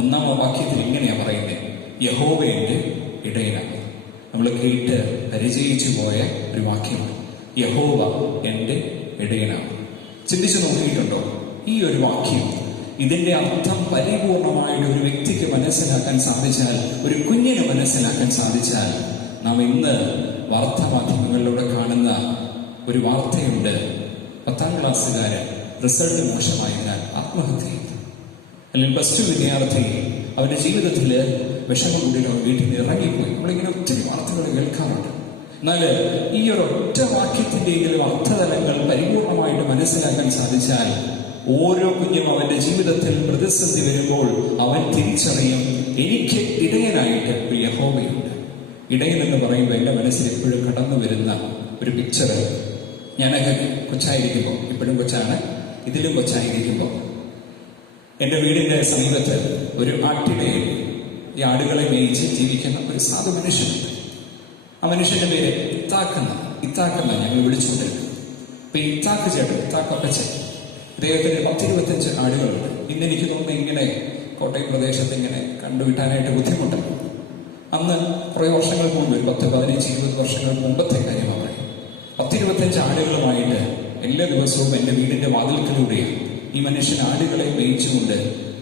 1-ാം വാക്യത്തിൽ ഇങ്ങനെയാ പറയുന്നത്, യഹോവ എന്റെ ഇടയനാണ്. നമ്മൾ കേട്ട് പരിചയിച്ചു പോയ ഒരു വാക്യമാണ്, യഹോവ എന്റെ ഇടയനാണ്. ചിന്തിച്ചു നോക്കിയിട്ടുണ്ടോ ഈ ഒരു വാക്യം? ഇതിന്റെ അർത്ഥം പരിപൂർണമായിട്ട് ഒരു വ്യക്തിക്ക് മനസ്സിലാക്കാൻ സാധിച്ചാൽ, ഒരു കുഞ്ഞിന് മനസ്സിലാക്കാൻ സാധിച്ചാൽ, നാം ഇന്ന് വാർത്താമാധ്യമങ്ങളിലൂടെ കാണുന്ന ഒരു വാർത്തയുണ്ട്, 10ാം ക്ലാസ്സുകാരൻ റിസൾട്ട് മോശമായതിനാൽ ആത്മഹത്യ ചെയ്തു. അല്ലെങ്കിൽ +2 വിദ്യാർത്ഥി അവന്റെ ജീവിതത്തിൽ വിഷമം കൂടിയിട്ട് അവൻ വീട്ടിൽ നിന്ന് ഇറങ്ങിപ്പോയി. നമ്മളിങ്ങനെ ഒത്തിരി വാർത്തകൾ കേൾക്കാറുണ്ട്. എന്നാൽ ഈ ഒരു ഒറ്റ വാക്യത്തിന്റെയെങ്കിലും അർത്ഥതലങ്ങൾ പരിപൂർണമായിട്ട് മനസ്സിലാക്കാൻ സാധിച്ചാൽ, ഓരോ കുഞ്ഞും അവന്റെ ജീവിതത്തിൽ പ്രതിസന്ധി വരുമ്പോൾ അവൻ തിരിച്ചറിയും, എനിക്ക് ഇടയനായിട്ട് ഒരു യഹോവയുണ്ട്. ഇടയൻ എന്ന് പറയുമ്പോൾ എന്റെ മനസ്സിൽ എപ്പോഴും കടന്നു വരുന്ന ഒരു പിക്ചർ, ഞാനൊക്കെ കൊച്ചായിരിക്കുമ്പോൾ, ഇപ്പോഴും കൊച്ചാണ്, ഇതിലും കൊച്ചായിരിക്കുമ്പോൾ എന്റെ വീടിന്റെ സമീപത്ത് ഒരു ആട്ടിടയിൽ ഈ ആടുകളെ മേയിച്ച് ജീവിക്കുന്ന ഒരു സാധു മനുഷ്യനുണ്ട്. ആ മനുഷ്യന്റെ പേര് ഇത്താഖ് എന്നാണ്. ഇത്താക്കെന്ന ഞങ്ങൾ വിളിച്ചുകൊണ്ടിരുന്നത്. അപ്പൊ ഇത്താക്ക് ചേട്ടൻ, ഇത്താക്കപ്പച്ചൻ, അദ്ദേഹത്തിന് 10-25 ആടുകളുണ്ട്. ഇന്ന് എനിക്ക് തോന്നുന്നു ഇങ്ങനെ കോട്ടയം പ്രദേശത്ത് ഇങ്ങനെ കണ്ടുകിട്ടാനായിട്ട് ബുദ്ധിമുട്ടാണ്. അന്ന് കുറെ വർഷങ്ങൾക്ക് മുമ്പ്, 10-15-20 വർഷങ്ങൾക്ക് മുമ്പത്തെ കാര്യമാണ് പറയുന്നത്. 10-25 ആടുകളുമായിട്ട് എല്ലാ ദിവസവും എൻ്റെ വീടിന്റെ വാതിൽക്കലൂടെ ഈ മനുഷ്യൻ ആടുകളെ മേയിച്ചുകൊണ്ട്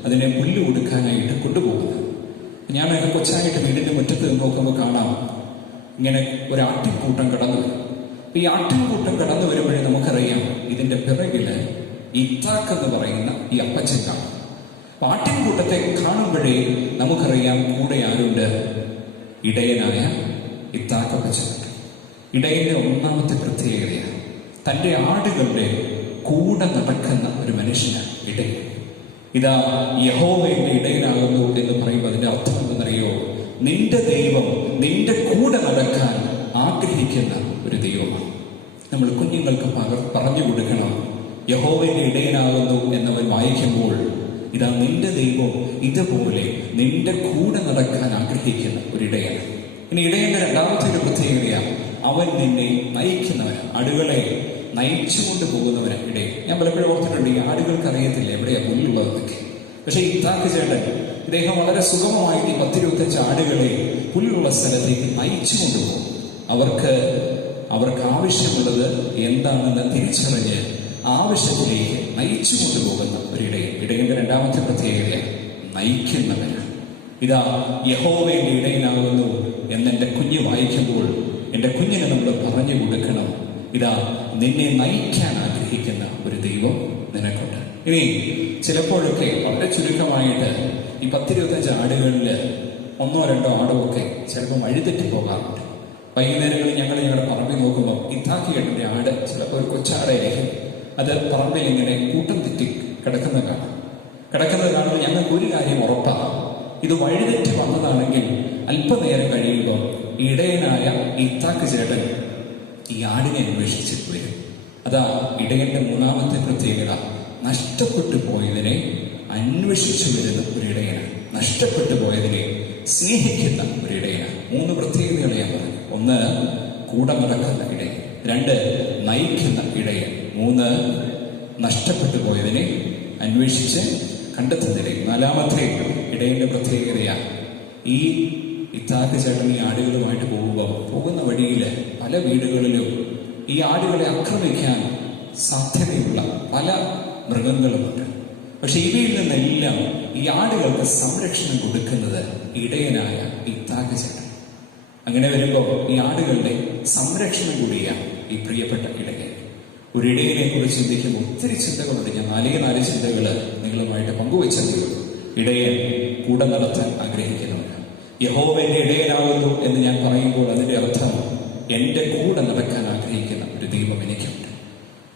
അതിനെ പുല്ല് കൊടുക്കാനായിട്ട് കൊണ്ടുപോകുന്നത്. ഞാനൊക്കെ കൊച്ചായിട്ട് വീടിന്റെ മുറ്റത്ത് നോക്കുമ്പോൾ കാണാം ഇങ്ങനെ ഒരു ആട്ടിൻകൂട്ടം കടന്നു വരും. ഈ ആട്ടിൻകൂട്ടം കടന്നു വരുമ്പോഴേ നമുക്കറിയാം ഇതിന്റെ പിറകില് ഇത്താക്ക് എന്ന് പറയുന്ന ഈ അപ്പച്ചൻ കാണും. ആട്ടിൻകൂട്ടത്തെ കാണുമ്പോഴേ നമുക്കറിയാം കൂടെ ആരുണ്ട്? ഇടയനായ ഇത്താക്കപ്പച്ചനുണ്ട്. ഇടയന്റെ ഒന്നാമത്തെ പ്രത്യേകതയാണ് തന്റെ ആടുകളുടെ കൂടെ നടക്കുന്ന ഒരു മനുഷ്യനാണ് ഇടയൻ. ഇതാ യഹോവയുടെ ഇടയനാകുന്നു എന്ന് പറയുമ്പോൾ അതിന്റെ അർത്ഥം എന്തെന്നറിയോ? നിന്റെ ദൈവം നിന്റെ കൂടെ നടക്കാൻ ആഗ്രഹിക്കുന്ന ഒരു ദൈവമാണ്. നമ്മൾ കുഞ്ഞുങ്ങൾക്ക് പറഞ്ഞു കൊടുക്കണം, യഹോവയുടെ ഇടയനാകുന്നു എന്നവൻ വായിക്കുമ്പോൾ ഇതാ നിന്റെ ദൈവം ഇതുപോലെ നിന്റെ കൂടെ നടക്കാൻ ആഗ്രഹിക്കുന്ന ഒരു ഇടയനാണ്. ഇനി ഇടയന്റെ രണ്ടാമത്തെ ഒരു പ്രത്യേകതയാണ് അവൻ നിന്നെ നയിക്കുന്നവനാണ്. ആടുകളെ നയിച്ചുകൊണ്ട് പോകുന്നവനാണ് ഇടയൻ. ഞാൻ പലപ്പോഴും ഓർത്തിട്ടുണ്ട്, ഈ ആടുകൾക്ക് അറിയത്തില്ല എവിടെയാ പുല്ലുള്ളതെന്നൊക്കെ. പക്ഷെ ഇത്താക്ക് ചേട്ടൻ ഇദ്ദേഹം വളരെ സുഗമമായിട്ട് ഈ 10-25 ആടുകളെ പുല്ലുള്ള സ്ഥലത്തേക്ക് നയിച്ചു കൊണ്ടുപോകും. അവർക്ക് ആവശ്യമുള്ളത് എന്താണെന്ന് തിരിച്ചറിഞ്ഞ് ആവശ്യത്തിലേക്ക് നയിച്ചു കൊണ്ടുപോകുന്ന ഒരു ഇടയൻ. ഇടയന്റെ രണ്ടാമത്തെ പ്രത്യേകതയാണ് നയിക്കുന്നവനാണ്. ഇതാ യഹോവയുടെ ഇടയനാകുന്നു എന്നെന്റെ കുഞ്ഞ് വായിക്കുമ്പോൾ എന്റെ കുഞ്ഞിനെ നമ്മൾ പറഞ്ഞു കൊടുക്കണം, ഇതാ നിന്നെ നയിക്കാൻ ആഗ്രഹിക്കുന്ന ഒരു ദൈവം നിനക്കുണ്ട്. ഇനി ചിലപ്പോഴൊക്കെ വളരെ ചുരുക്കമായിട്ട് ഈ 10-25 ആടുകളിൽ 1-2 ആടുമൊക്കെ ചിലപ്പോൾ വഴിതെറ്റി പോകാറുണ്ട്. വൈകുന്നേരങ്ങളിൽ ഞങ്ങളുടെ പറമ്പിൽ നോക്കുമ്പോൾ ഇത്താക്കിയുടെ ആട് ചിലപ്പോൾ ഒരു കൊച്ചാടായിരിക്കും. അത് പറമ്പിൽ ഇങ്ങനെ കൂട്ടം തെറ്റി കിടക്കുന്നത് കാണുമ്പോൾ ഞങ്ങൾക്ക് ഒരു കാര്യം ഉറപ്പാണ്, ഇത് വഴിതെറ്റി വന്നതാണെങ്കിൽ അല്പനേരം കഴിയുമ്പോൾ ഇടയനായ ഇത്താക്ക് ചേട്ടൻ ഈ ആടിനെ അന്വേഷിച്ചിട്ട് വരും. അതാ ഇടയന്റെ മൂന്നാമത്തെ പ്രത്യേകത, നഷ്ടപ്പെട്ടു പോയതിനെ അന്വേഷിച്ചു വരുന്ന ഒരു ഇടയനാണ്. നഷ്ടപ്പെട്ടു പോയതിനെ സ്നേഹിക്കുന്ന ഒരു ഇടയനാണ്. 3 പ്രത്യേകതകളെ ഞാൻ പറഞ്ഞു. 1 കൂടെ നടക്കുന്ന ഇടയൻ, 2 നയിക്കുന്ന ഇടയൻ, 3 നഷ്ടപ്പെട്ടു പോയതിനെ അന്വേഷിച്ച് കണ്ടെത്തുന്ന ഇടയൻ. 4-മത്തെ ഇടയന്റെ പ്രത്യേകതയാണ് ഈ ഇത്താക്ക് ചേട്ടൻ ഈ ആടുകളുമായിട്ട് പോകുന്ന വഴിയിൽ പല വീടുകളിലും ഈ ആടുകളെ ആക്രമിക്കാൻ സാധ്യതയുള്ള പല മൃഗങ്ങളുമുണ്ട്. പക്ഷെ ഇവയിൽ നിന്നെല്ലാം ഈ ആടുകൾക്ക് സംരക്ഷണം കൊടുക്കുന്നത് ഇടയനായ ഇത്താക്ക് ചേട്ടൻ. അങ്ങനെ വരുമ്പോൾ ഈ ആടുകളുടെ സംരക്ഷണം കൂടിയാണ് ഈ പ്രിയപ്പെട്ട ഇടയൻ. ഒരു ഇടയനെ കുറിച്ച് ചിന്തിക്കുമ്പോൾ ഒത്തിരി ചിന്തകളുണ്ട്. ഞാൻ 4 ചിന്തകൾ നിങ്ങളുമായിട്ട് പങ്കുവെച്ചതേ ഉള്ളൂ. ഇടയൻ കൂടെ നടത്താൻ ആഗ്രഹിക്കുന്നവരാണ്. യഹോവയുടെ ഇടയനാകുന്നു എന്ന് ഞാൻ പറയുമ്പോൾ അതിന്റെ അർത്ഥം എന്റെ കൂടെ നടക്കാൻ ആഗ്രഹിക്കുന്ന ഒരു ദൈവം എനിക്കുണ്ട്.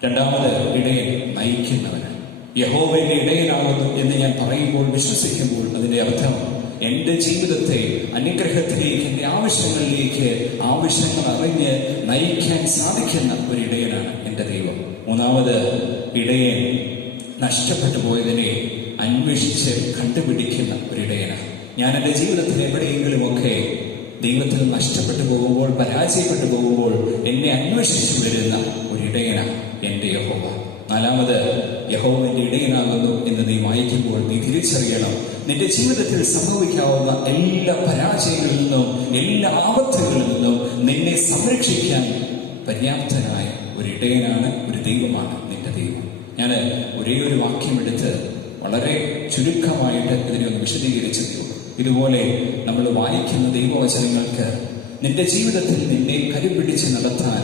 2-മത് ഇടയൻ നയിക്കുന്നവനാണ്. യഹോവയുടെ ഇടയനാകുന്നു എന്ന് ഞാൻ പറയുമ്പോൾ, വിശ്വസിക്കുമ്പോൾ അതിന്റെ അർത്ഥം എന്റെ ജീവിതത്തെ അനുഗ്രഹത്തിലേക്ക്, എന്റെ ആവശ്യങ്ങളിലേക്ക്, ആവശ്യങ്ങൾ അറിഞ്ഞ് നയിക്കാൻ സാധിക്കുന്ന ഒരു ഇടയനാണ് എന്റെ ദൈവം. 3-മത് ഇടയൻ നഷ്ടപ്പെട്ടു പോയതിനെ അന്വേഷിച്ച് കണ്ടുപിടിക്കുന്ന ഒരു ഇടയനാണ്. ഞാൻ എൻ്റെ ജീവിതത്തിൽ എവിടെയെങ്കിലുമൊക്കെ ദൈവത്തിന് നഷ്ടപ്പെട്ടു പോകുമ്പോൾ, പരാജയപ്പെട്ടു പോകുമ്പോൾ എന്നെ അന്വേഷിച്ചു വരുന്ന ഒരു ഇടയനാണ് എൻ്റെ യഹോവ. 4-മത് യഹോവന്റെ ഇടയനാകുന്നു എന്ന് നീ വായിക്കുമ്പോൾ നീ തിരിച്ചറിയണം, നിന്റെ ജീവിതത്തിൽ സംഭവിക്കാവുന്ന എല്ലാ പരാജയങ്ങളിൽ നിന്നും, എല്ലാ ആപത്തുകളിൽ നിന്നും നിന്നെ സംരക്ഷിക്കാൻ പര്യാപ്തനായ ഒരു ഇടയനാണ്, ഒരു ദൈവമാണ് നിന്റെ ദൈവം. ഞാൻ ഒരേ ഒരു വാക്യമെടുത്ത് വളരെ ചുരുക്കമായിട്ട് ഇതിനെ ഒന്ന് വിശദീകരിച്ചതേ ഉള്ളൂ. ഇതുപോലെ നമ്മൾ വായിക്കുന്ന ദൈവവചനങ്ങൾക്ക് നിന്റെ ജീവിതത്തിൽ നിന്നെ കരുപിടിച്ച് നടത്താൻ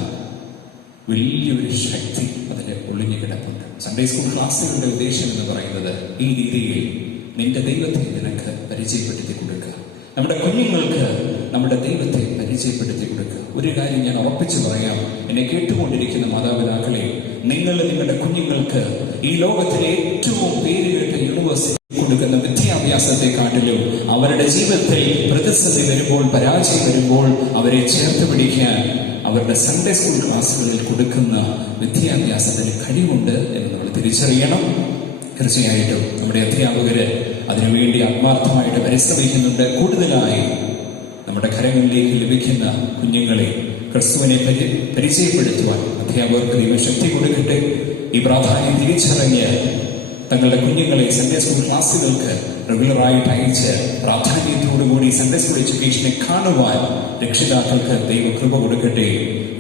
വലിയൊരു ശക്തി അതിൽ ഒളിഞ്ഞു കിടപ്പുണ്ട്. സൺഡേ സ്കൂൾ ക്ലാസ്സുകളുടെ ഉദ്ദേശം എന്ന് പറയുന്നത് ഈ രീതിയിൽ നിന്റെ ദൈവത്തെ നിനക്ക് പരിചയപ്പെടുത്തി കൊടുക്കുക. നമ്മുടെ കുഞ്ഞുങ്ങൾക്ക് നമ്മുടെ ദൈവത്തെ പരിചയപ്പെടുത്തി കൊടുക്കുക. ഒരു കാര്യം ഞാൻ ഉറപ്പിച്ചു പറയാം, എന്നെ കേട്ടുകൊണ്ടിരിക്കുന്ന മാതാപിതാക്കളെ, നിങ്ങൾ നിങ്ങളുടെ കുഞ്ഞുങ്ങൾക്ക് ഈ ലോകത്തിലെ ഏറ്റവും പേരുകേട്ട യൂണിവേഴ്സിറ്റി കൊടുക്കുന്ന വിദ്യാഭ്യാസത്തെക്കാട്ടിലും അവരുടെ ജീവിതത്തിൽ പ്രതിസന്ധി വരുമ്പോൾ, പരാജയം വരുമ്പോൾ അവരെ ചേർത്ത് പിടിക്കാൻ അവരുടെ സൺഡേ സ്കൂൾ ക്ലാസ്സുകളിൽ കൊടുക്കുന്ന വിദ്യാഭ്യാസത്തിന് കഴിവുണ്ട് എന്ന് നമ്മൾ തിരിച്ചറിയണം. തീർച്ചയായിട്ടും നമ്മുടെ അധ്യാപകര് അതിനുവേണ്ടി ആത്മാർത്ഥമായിട്ട് പരിശ്രമിക്കുന്നുണ്ട്. കൂടുതലായി നമ്മുടെ കരങ്ങളിലേക്ക് ലഭിക്കുന്ന കുഞ്ഞുങ്ങളെ ക്രിസ്തുവിനെ പരിചയപ്പെടുത്തുവാൻ അധ്യാപകർക്ക് ദൈവശക്തി കൊടുക്കട്ടെ. ഈ പ്രാധാന്യം തിരിച്ചറിഞ്ഞ് തങ്ങളുടെ കുഞ്ഞുങ്ങളെ സൺഡേ സ്കൂൾ ക്ലാസ്സുകൾക്ക് റെഗുലറായിട്ട് അയച്ച് പ്രാധാന്യത്തോടുകൂടി സൺഡേ സ്കൂൾ എഡ്യൂക്കേഷനെ കാണുവാൻ രക്ഷിതാക്കൾക്ക് ദൈവകൃപ കൊടുക്കട്ടെ.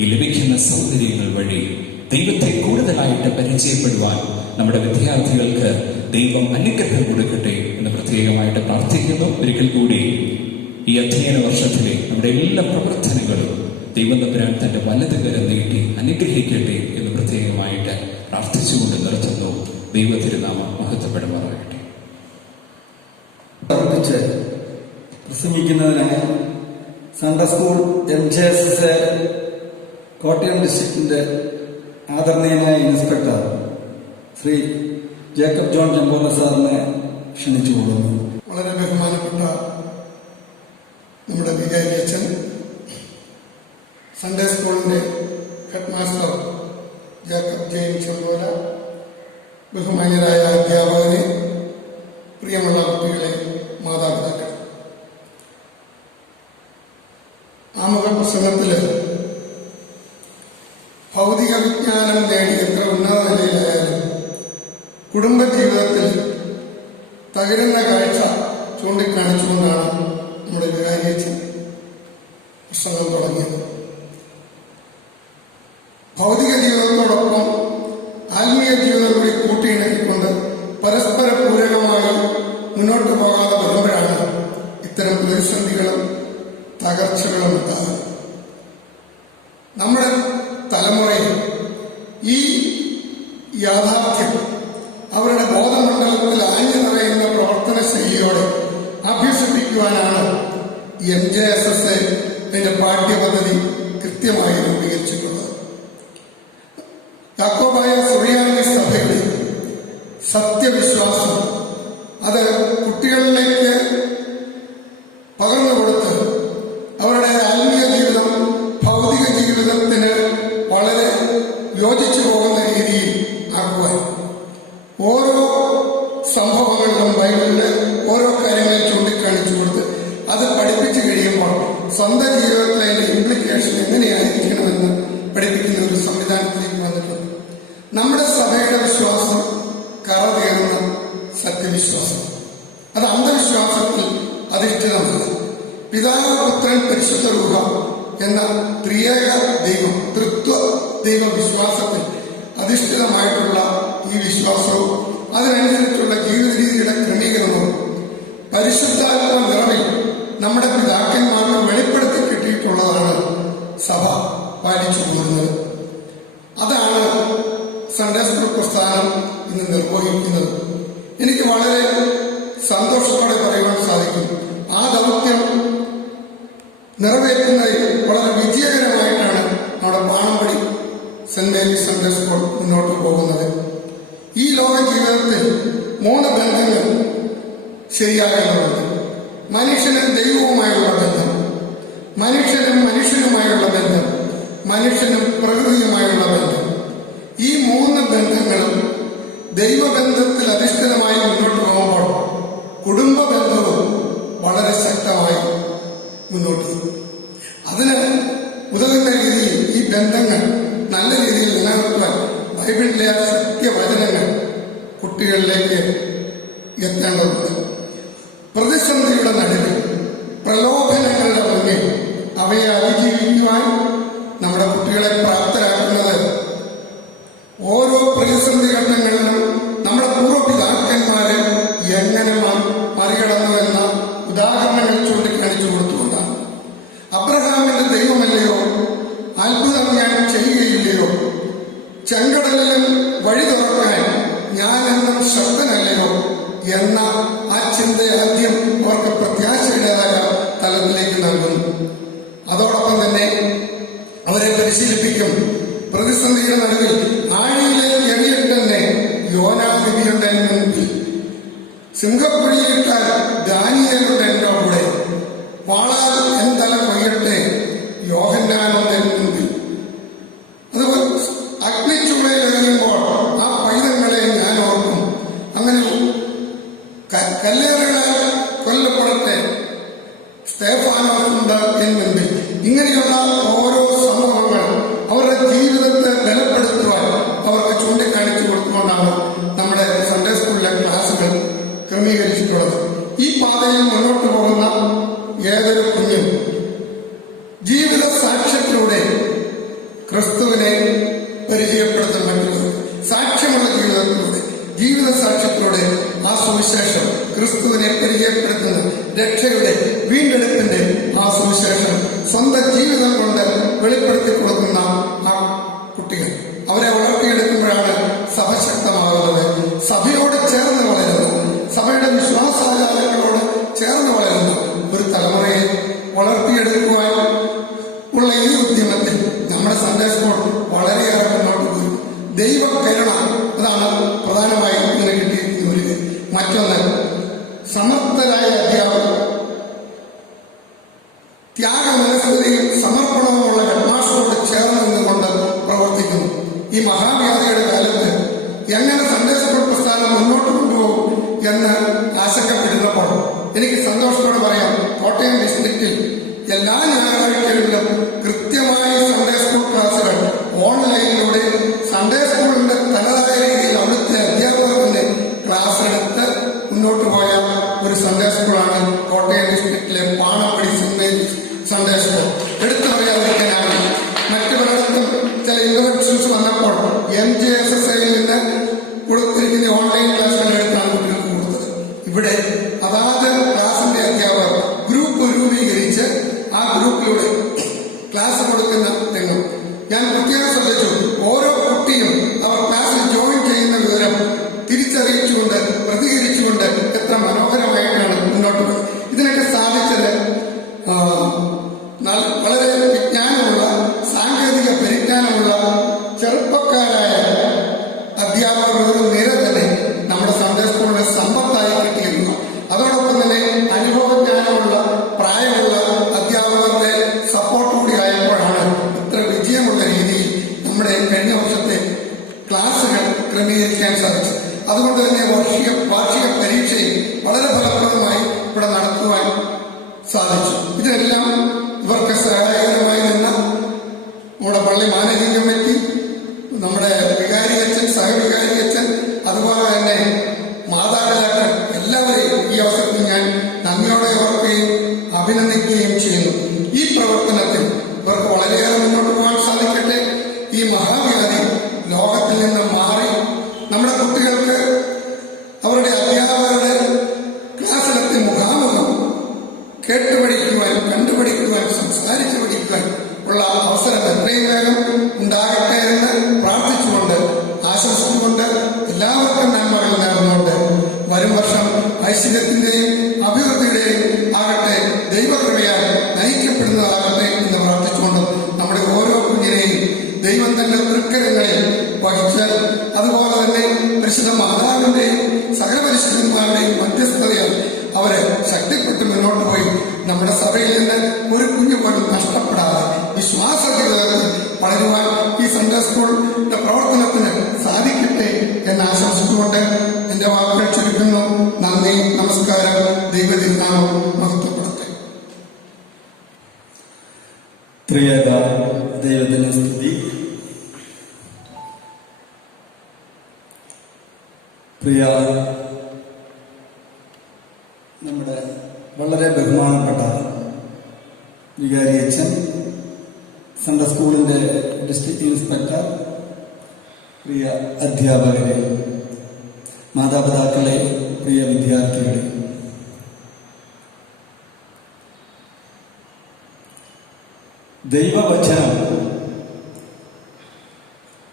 ഈ ലഭിക്കുന്ന സൗകര്യങ്ങൾ വഴി ദൈവത്തെ കൂടുതലായിട്ട് പരിചയപ്പെടുവാൻ നമ്മുടെ വിദ്യാർത്ഥികൾക്ക് ദൈവം അനുഗ്രഹം കൊടുക്കട്ടെ എന്ന് പ്രത്യേകമായിട്ട് പ്രാർത്ഥിക്കുന്നു. ഒരിക്കൽ കൂടി ഈ അധ്യയന വർഷത്തിലെ നമ്മുടെ എല്ലാ പ്രവർത്തനങ്ങളും ദൈവം തമ്പുരാൻ തന്റെ വലതുകരം നീട്ടി അനുഗ്രഹിക്കട്ടെ എന്ന് പ്രത്യേകമായിട്ട് പ്രാർത്ഥിച്ചുകൊണ്ട് നിർത്തുന്നു. ദൈവ തിരുനാമം മഹത്വപ്പെടുമാറാകട്ടെ. പ്രവർത്തിച്ച് പ്രസംഗിക്കുന്നതിനായി സൺഡേ സ്കൂൾ MJSS കോട്ടയം ഡിസ്ട്രിക്റ്റിന്റെ ആദരണീയനായ ഇൻസ്പെക്ടർ ശ്രീ ജേക്കബ് ജോൺ ചെമ്പോല സാറിനെ ക്ഷണിച്ചുകൊള്ളുന്നു. വളരെ ബഹുമാനപ്പെട്ട നമ്മുടെ വികാരി അച്ഛൻ, സൺഡേ സ്കൂളിന്റെ ഹെഡ് മാസ്റ്റർ ജേക്കബ് ജെയിൻ ചെമ്പോല, ബഹുമാന്യരായ അധ്യാപകരെ, പ്രിയമുള്ള കുട്ടികളെ, മാതാപിതാക്കൾ, ആമുഖ പ്രസംഗത്തില് ഭൗതിക വിജ്ഞാനം നേടി എത്ര ഉന്നത നിലയിലായാലും കുടുംബജീവിതത്തിൽ തകരുന്ന കാഴ്ച ചൂണ്ടിക്കാണിച്ചുകൊണ്ടാണ് നമ്മുടെ വികാരിയച്ഛൻ പ്രസംഗം തുടങ്ങിയത്. ഭൗതിക ജീവിതത്തോടൊപ്പം ആത്മീയ ജീവിതം കൂടി കൂട്ടിയിണക്കിക്കൊണ്ട് പരസ്പര പൂരകമായി മുന്നോട്ട് പോകാതെ വരുമ്പോഴാണ് ഇത്തരം പ്രതിസന്ധികളും തകർച്ചകളും ഉണ്ടാകുന്നത്. നമ്മുടെ തലമുറയിൽ ഈ യാഥാർത്ഥ്യം അവരുടെ ബോധമണ്ഡലത്തിൽ ആഞ്ഞു നിറയുന്ന പ്രവർത്തന ശൈലിയോടെ അഭ്യസിപ്പിക്കുവാനാണ് MJSS അതിന്റെ പാഠ്യപദ്ധതി കൃത്യമായി രൂപീകരിച്ചിട്ടുള്ളത്. യാക്കോബായ സുറിയാനി സഭയുടെ സത്യവിശ്വാസം അത് കുട്ടികളിലേക്ക് പകർന്നു കൊടുത്ത് അവരുടെ ആത്മീയ ജീവിതം ഭൗതിക ജീവിതത്തിന് വളരെ യോജിച്ചു പോകുന്ന രീതിയിൽ ആക്കുവാൻ ഓരോ സംഭവങ്ങളിലും ബൈബിളിലെ ഓരോ കാര്യങ്ങൾ ചൂണ്ടിക്കാണിച്ചു കൊടുത്ത് അത് പഠിപ്പിച്ചു കഴിയുമ്പോൾ സ്വന്തം ജീവിതത്തിലെ അതിന്റെ ഇംപ്ലിക്കേഷൻ എങ്ങനെയായിരിക്കണമെന്ന് പഠിപ്പിക്കുന്ന ഒരു സംവിധാനത്തിലേക്ക് വന്നിട്ടുണ്ട്. നമ്മുടെ സഭയുടെ വിശ്വാസം കറതേറുന്ന സത്യവിശ്വാസം, അത് അന്ധവിശ്വാസത്തിൽ അധിഷ്ഠിതമല്ല. പിതാവ്, പുത്രൻ, പരിശുദ്ധ രൂഹ എന്ന ത്രിയേക ദൈവം, തൃത്വ ദൈവ വിശ്വാസത്തിൽ അധിഷ്ഠിതമായിട്ടുള്ള ഈ വിശ്വാസവും അതിനനുസരിച്ചുള്ള ജീവിത രീതിയുടെ ക്രമീകരണവും പരിശുദ്ധാത്മ നിറവിൽ നമ്മുടെ പിതാക്കന്മാർക്ക് വെളിപ്പെടുത്തി കിട്ടിയിട്ടുള്ളതാണ് സഭ പാലിച്ചു പോരുന്നത്. അതാണ് സൺഡേ സ്കൂൾ പ്രസ്ഥാനം ഇന്ന് നിർവഹിക്കുന്നത്. എനിക്ക് വളരെ സന്തോഷത്തോടെ പറയുവാൻ സാധിക്കും, ആ ദൗത്യം നിറവേറ്റുന്നതിൽ വളരെ വിജയകരമായിട്ടാണ് നമ്മുടെ പാണമ്പടി സെന്റ് മേരീസ് സൺഡേ സ്കൂൾ മുന്നോട്ട് പോകുന്നത്. ഈ ലോക ജീവിതത്തിൽ 3 ബന്ധങ്ങൾ ശരിയാകേണ്ടതുണ്ട്. മനുഷ്യനും ദൈവവുമായുള്ള ബന്ധം, മനുഷ്യനും മനുഷ്യനുമായുള്ള ബന്ധം, മനുഷ്യനും പ്രകൃതിയുമായുള്ള ബന്ധം. ഈ 3 ബന്ധങ്ങളും ദൈവബന്ധത്തിൽ അധിഷ്ഠിതമായി മുന്നോട്ട് പോകുമ്പോൾ കുടുംബ ബന്ധവും വളരെ ശക്തമായി മുന്നോട്ട് പോകും. അതിന് ഉതകുന്ന രീതിയിൽ ഈ ബന്ധങ്ങൾ നല്ല രീതിയിൽ നിലനിർത്തുവാൻ ബൈബിളിലെ സത്യവചനങ്ങൾ കുട്ടികളിലേക്ക് എത്തേണ്ടതുണ്ട്. പ്രതിസന്ധിയുടെ നടുവിൽ, പ്രലോഭനങ്ങളുടെ മുന്നിൽ അവയെ അതിജീവിക്കുവാൻ നമ്മുടെ കുട്ടികളെ പ്രാപ്തരാക്കുന്നത് ഓരോ പ്രതിസന്ധി ഘട്ടങ്ങളിലും നമ്മുടെ പൂർവ്വപിതാക്കന്മാരെ എങ്ങനെ മറികടന്നുവെന്ന ഉദാഹരണങ്ങൾ ചൂണ്ടിക്കാണിച്ചു കൊടുത്തുകൊണ്ടാണ്. അബ്രഹാമിന്റെ ദൈവമല്ലയോ, അത്ഭുതം ഞാൻ ചെയ്യുകയില്ലയോ, ചെങ്കടലിലും വഴി തുറക്കാൻ ഞാനെന്നും ശക്തനല്ലയോ എന്ന ആ ചിന്ത ആദ്യം അവർക്ക് പ്രത്യാശയുടേതായ തലത്തിലേക്ക് നൽകുന്നു. അതോടൊപ്പം തന്നെ അവരെ പരിശീലിപ്പിക്കും. പ്രതിസന്ധിയുടെ നടുവിൽ ആഴിയിലേക്ക് എറിയിട്ടെന്നെ യോനാനബിയുടെ മുൻപിൽ, സിംഹക്കുഴിയിലിട്ടാൽ ദാനിയേലുടെ എന്റെ കൂടെ, വാളാൽ എൻ തല കൊയ്യട്ടെ യോഹന്നാനുടെ മുൻപിൽ. അതുപോലെ അഗ്നിച്ചുമയിൽ എറിയുമ്പോൾ ആ പൈതങ്ങളെ ഞാൻ ഓർക്കും. അങ്ങനെ കല്ലേറുകളാൽ കൊല്ലപ്പെടട്ടെ സ്തേഫാനോസുണ്ട് എൻ മുൻപിൽ. ഇങ്ങനെയുള്ള ഓരോ സംഭവ സുവിശേഷം ക്രിസ്തുവിനെ പരിചയപ്പെടുത്തുന്ന രക്ഷയുടെ വീണ്ടെടുപ്പിന്റെ ആ സുവിശേഷം സ്വന്തം ജീവിതം കൊണ്ട് വെളിപ്പെടുത്തി കൊടുക്കുന്ന ആ കുട്ടികൾ, അവരെ വളർത്തിയെടുക്കുമ്പോഴാണ് സഭ ശക്തമാകുന്നത്. സഭയോട് ചേർന്ന് വളരുന്നു, സഭയുടെ വിശ്വാസാചാരങ്ങളോട് ചേർന്ന് വളരുന്ന ഒരു തലമുറയെ വളർത്തിയെടുക്കുവാൻ ഉള്ള ഈ ഉദ്യമത്തിൽ നമ്മുടെ സൺഡേ സ്കൂൾ വളരെയേറെ മുന്നോട്ട് പോയി. ദൈവകരുണ അതാണ് പ്രധാനമായും ഇങ്ങനെ കിട്ടിയിരിക്കുന്ന ഒരു ഇത്. മറ്റൊന്ന്, സമർത്ഥരായ അധ്യാപകർ, ത്യാഗമനസ്കതയും സമർപ്പണവുമുള്ള ഹെഡ്മാസ്റ്ററോട് ചേർന്ന് നിന്നുകൊണ്ട് പ്രവർത്തിക്കുന്നു. ഈ മഹാവ്യാധിയുടെ കാലത്ത് എങ്ങനെ സൺഡേ സ്കൂൾ പ്രസ്ഥാനം മുന്നോട്ട് കൊണ്ടുപോകും എന്ന് ആശങ്കപ്പെടുന്നപ്പോൾ എനിക്ക് സന്തോഷത്തോടെ പറയാം, കോട്ടയം ഡിസ്ട്രിക്റ്റിൽ എല്ലാ ഞായറാഴ്ചകളിലും കൃത്യമായി സൺഡേ സ്കൂൾ ക്ലാസുകൾ ഓൺലൈനിലൂടെ സൺഡേ സ്കൂളിന്റെ തനതായ രീതിയിൽ അവിടുത്തെ അധ്യാപകരുടെ ക്ലാസ് എടുത്ത് മുന്നോട്ട് പോയ ഒരു സൺഡേ സ്കൂളാണ് കോട്ടയം ഡിസ്ട്രിക്റ്റിലെ പാണപ്പടി സൺഡേ സ്കൂൾ. എടുത്തു പറയാതിരിക്കാനാണ്. മറ്റു പലയിടത്തും ചില ഇന്റർവെൻഷൻസ് വന്നപ്പോൾ MJSSയിൽ നിന്ന് കൊടുത്തിരിക്കുന്ന ഓൺലൈൻ ക്ലാസുകൾ എടുത്താണ് കുട്ടികൾക്ക് കൊടുത്തത്. ഇവിടെ അതാത് ക്ലാസിന്റെ അധ്യാപകർ ഗ്രൂപ്പ് രൂപീകരിച്ച് ആ ഗ്രൂപ്പിലൂടെ ക്ലാസ് കൊടുക്കുന്ന രംഗം ഞാൻ പ്രത്യേകം ശ്രദ്ധിച്ചു. ഓരോ കുട്ടിയും അവർ ക്ലാസ്സിൽ ജോയിൻ ചെയ്യുന്ന വിവരം തിരിച്ചറിയിച്ചുകൊണ്ട് പ്രതികരിച്ചുകൊണ്ട് എത്ര മനോഹരമായിട്ടാണ് മുന്നോട്ട് പോയത്. ഇതിനൊക്കെ സാധിച്ചത് വളരെ വിജ്ഞാനമുള്ള, സാങ്കേതിക പരിജ്ഞാനമുള്ള ചെറുപ്പക്കാരായ അധ്യാപകർ നിര തന്നെ നമ്മുടെ സൺഡേ സ്കൂളിന് സമ്പത്തായി കിട്ടിയിരുന്നു. അതോടൊപ്പം തന്നെ അനുഭവജ്ഞാനമുള്ള, പ്രായമുള്ള അധ്യാപകരുടെ സപ്പോർട്ട് കൂടി ആയപ്പോഴാണ് ഇത്ര വിജയമുള്ള രീതിയിൽ നമ്മുടെ കഴിഞ്ഞ വർഷത്തെ ക്ലാസുകൾ ക്രമീകരിക്കാൻ സാധിച്ചു. അതുകൊണ്ട് തന്നെ വാർഷിക പരീക്ഷയും വളരെ ഫലപ്രദമായി ഇവിടെ നടത്തുവാൻ സാധിച്ചു. ഇതെല്ലാം ഇവർക്ക് സഹായകരമായി നിന്ന നമ്മുടെ പള്ളി മാനേജിംഗ് കമ്മിറ്റി, നമ്മുടെ വികാരി അച്ഛൻ, സഹവികാരി അച്ഛൻ, അതുപോലെ തന്നെ മാതാപിതാക്കൾ എല്ലാവരെയും ഈ അവസരത്തിൽ ഞാൻ നന്ദിയോടെ ഓർക്കുകയും അഭിനന്ദിക്കുകയും ചെയ്യുന്നു. ഈ പ്രവർത്തനത്തിൽ ഇവർക്ക് വളരെയേറെ മുന്നോട്ട് പോകാൻ സാധിക്കട്ടെ. ഈ മഹാവ്യാധി ലോകത്തിൽ നിന്ന് മാറി നമ്മുടെ കുട്ടികൾക്ക് അവരുടെ അധ്യാപകരുടെ ക്ലാസ്സിലെത്തി മുഖാമുഖം കേട്ടുപഠിക്കുവാൻ, കണ്ടുപഠിക്കുവാൻ, സംസാരിച്ചു പഠിക്കുവാൻ ഉള്ള അവസരം എത്രയും വേഗം ഉണ്ടാകട്ടെ എന്ന് പ്രാർത്ഥിച്ചുകൊണ്ട്, ആശംസിച്ചുകൊണ്ട്, എല്ലാവർക്കും നന്മകൾ നേർന്നുകൊണ്ട് വരും വർഷം ഐശ്വര്യത്തിന്റെയും അഭിവൃദ്ധിയുടെയും ആകട്ടെ, ദൈവകൃപയാൽ നയിക്കപ്പെടുന്നതാകട്ടെ എന്ന് പ്രാർത്ഥിച്ചുകൊണ്ട് നമ്മുടെ ഓരോ കുഞ്ഞിനെയും ദൈവം തന്റെ തൃക്കരങ്ങളിൽ വഹിച്ചാൽ, അതുപോലെ തന്നെ പരിശുദ്ധ മാതാവിന്റെയും സകല പരിശുദ്ധന്മാരുടെയും മധ്യസ്ഥതയാൽ അവരെ ശക്തിപ്പെട്ട് മുന്നോട്ട് പോയി നമ്മുടെ സഭയിൽ നിന്ന് ഒരു കുഞ്ഞു പോലും നഷ്ടപ്പെടാതെ വിശ്വാസ ജീവിതത്തിൽ വളരുവാൻ ഈ സൺഡേ സ്കൂളിന്റെ പ്രവർത്തനത്തിന് സാധിക്കട്ടെ എന്ന് ആശംസിച്ചുകൊണ്ട് എന്റെ വാക്കുകൾ ചുരുക്കുന്നു. നന്ദി, നമസ്കാരം. ദൈവതിരുനാമം മഹത്വപ്പെടുത്തട്ടെ. ത്രിയേക ദൈവത്തിന് സ്തുതി. പ്രിയ നമ്മുടെ വളരെ ബഹുമാനപ്പെട്ട വികാരി അച്ഛൻ, സൺഡേ സ്കൂളിന്റെ ഡിസ്ട്രിക്ട് ഇൻസ്പെക്ടർ, പ്രിയ അധ്യാപകരെ, മാതാപിതാക്കളെ, പ്രിയ വിദ്യാർത്ഥികളെ, ദൈവവചനം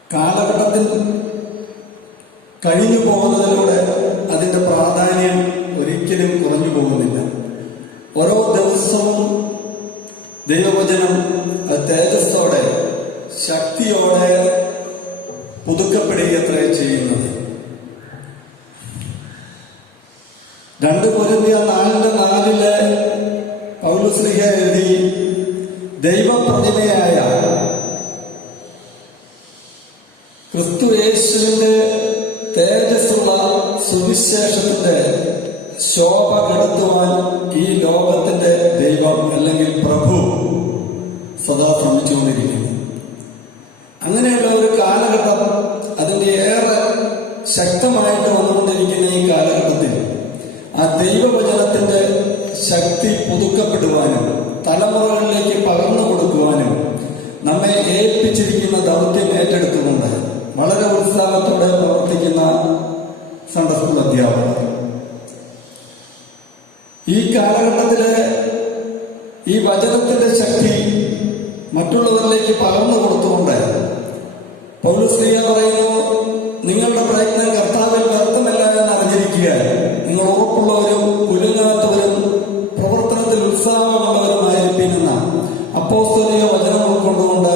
കാലഘട്ടത്തിൽ കഴിഞ്ഞു പോകുന്നതിലൂടെ അതിന്റെ പ്രാധാന്യം ഒരിക്കലും കുറഞ്ഞു പോകുന്നില്ല. ഓരോ ദിവസവും ദൈവവചനം തേജസ്സോടെ, ശക്തിയോടെ പുതുക്കപ്പെടുകയത്ര ചെയ്യുന്നത്. 2 കൊരിന്ത്യർ 4:4 പൗലോസ്ലീഹ എഴുതി, ദൈവപ്രതിമയായ ക്രിസ്തുയേശുവിന്റെ തേജസ്സുള്ള സുവിശേഷത്തിന്റെ ശോഭ കെടുത്തുവാൻ ഈ ലോകത്തിന്റെ ദൈവം അല്ലെങ്കിൽ പ്രഭു സദാ ശ്രമിച്ചുകൊണ്ടിരിക്കുന്നു. അങ്ങനെയുള്ള ഒരു കാലഘട്ടം അതിന്റെ ഏറെ ശക്തമായിട്ട് വന്നുകൊണ്ടിരിക്കുന്ന ഈ കാലഘട്ടത്തിൽ ആ ദൈവവചനത്തിന്റെ ശക്തി പുതുക്കപ്പെടുവാനും തലമുറകളിലേക്ക് പകർന്നു കൊടുക്കുവാനും നമ്മെ ഏൽപ്പിച്ചിരിക്കുന്ന ദൗത്യം ഏറ്റെടുക്കുന്നുണ്ട്. വളരെ ഉത്സാഹത്തോടെ പ്രവർത്തിക്കുന്ന സൺഡേ സ്കൂൾ അധ്യാപകർ, കാലഘട്ടത്തില് ഈ വചനത്തിന്റെ ശക്തി മറ്റുള്ളവരിലേക്ക് പകർന്നു കൊടുത്തുകൊണ്ട് പൗലോസ്ലീഹ പറയുന്നു, നിങ്ങളുടെ പ്രയത്നം കർത്താവിൽ വ്യർത്ഥമല്ല എന്ന് അറിഞ്ഞിരിക്കുക. നിങ്ങൾ ഉറപ്പുള്ളവരും കുലുങ്ങാത്തവരും പ്രവർത്തനത്തിൽ ഉത്സാഹമുള്ളവരുമായിരിക്കുന്ന അപ്പോസ്തലിക വചനം ഉൾക്കൊണ്ടുകൊണ്ട്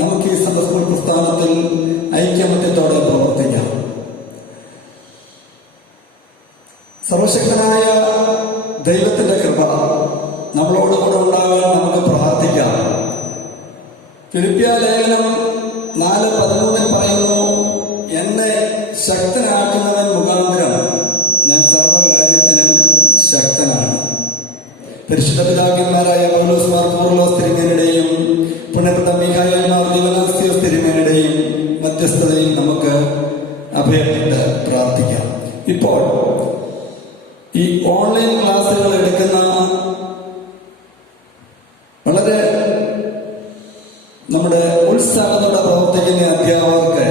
നമുക്ക് ഈ സൺഡേ സ്കൂൾ പ്രസ്ഥാനത്തിൽ ഐക്യമത്യത്തോടെ പ്രവർത്തിക്കാം. സർവശക്തനായ ദൈവത്തിന്റെ കൃപ നമ്മളോടുകൂടെ ഉണ്ടാകാൻ നമുക്ക് പ്രാർത്ഥിക്കാം. ഫിലിപ്പിയ ലേഖനം 4:13 പറയുന്നു, എന്നെ ശക്തനാക്കുന്നവൻ മുഖാന്തരം ഞാൻ സർവകാര്യത്തിനും ശക്തനാണ്. പരിശുദ്ധ പിതാക്കന്മാരായ പൗലോസ് മാർ കൂർലോസ് തിരുമേനിയുടെയും പുണ്യപ്പെട്ട മിഖായേൽ മാർ ദിവനാസ്യോസ് തിരുമേനിയുടെയും മധ്യസ്ഥതയിൽ നമുക്ക് അഭയപ്പെട്ട് പ്രാർത്ഥിക്കാം. ഇപ്പോൾ ഈ ഓൺലൈൻ ക്ലാസ്സുകൾ എടുക്കുന്ന വളരെ നമ്മുടെ ഉത്സാഹത്തോടെ പ്രവർത്തിക്കുന്ന അധ്യാപകർക്ക്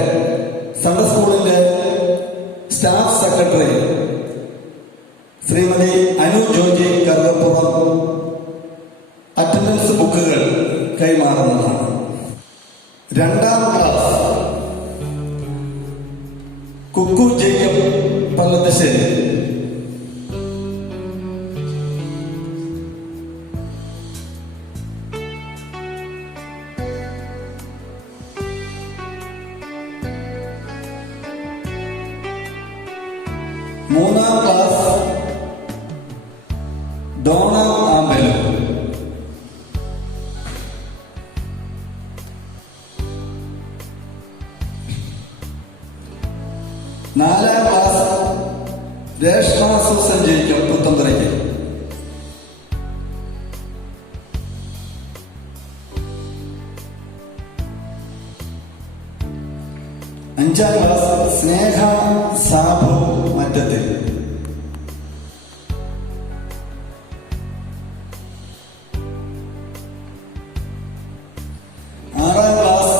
സൺഡേ സ്കൂളിന്റെ staff secretary Shrimati Anu Joji Karuppuram attendance ബുക്കുകൾ കൈമാറുന്നതാണ്. 2ാം ക്ലാസ് കുക്കു ജേക്കബ് പല്ലത്തശ്ശേരി, 3ാം ക്ലാസ് ഡോണ ആമ്പൽ, 4ാം ക്ലാസ് രേഷ്മ സൂസൻ ജയിക്കും പുത്തമ്പുരയ്ക്ക്, 5ാം ക്ലാസ് സ്നേഹ സാബു മറ്റത്തിൽ, 6ാം ക്ലാസ്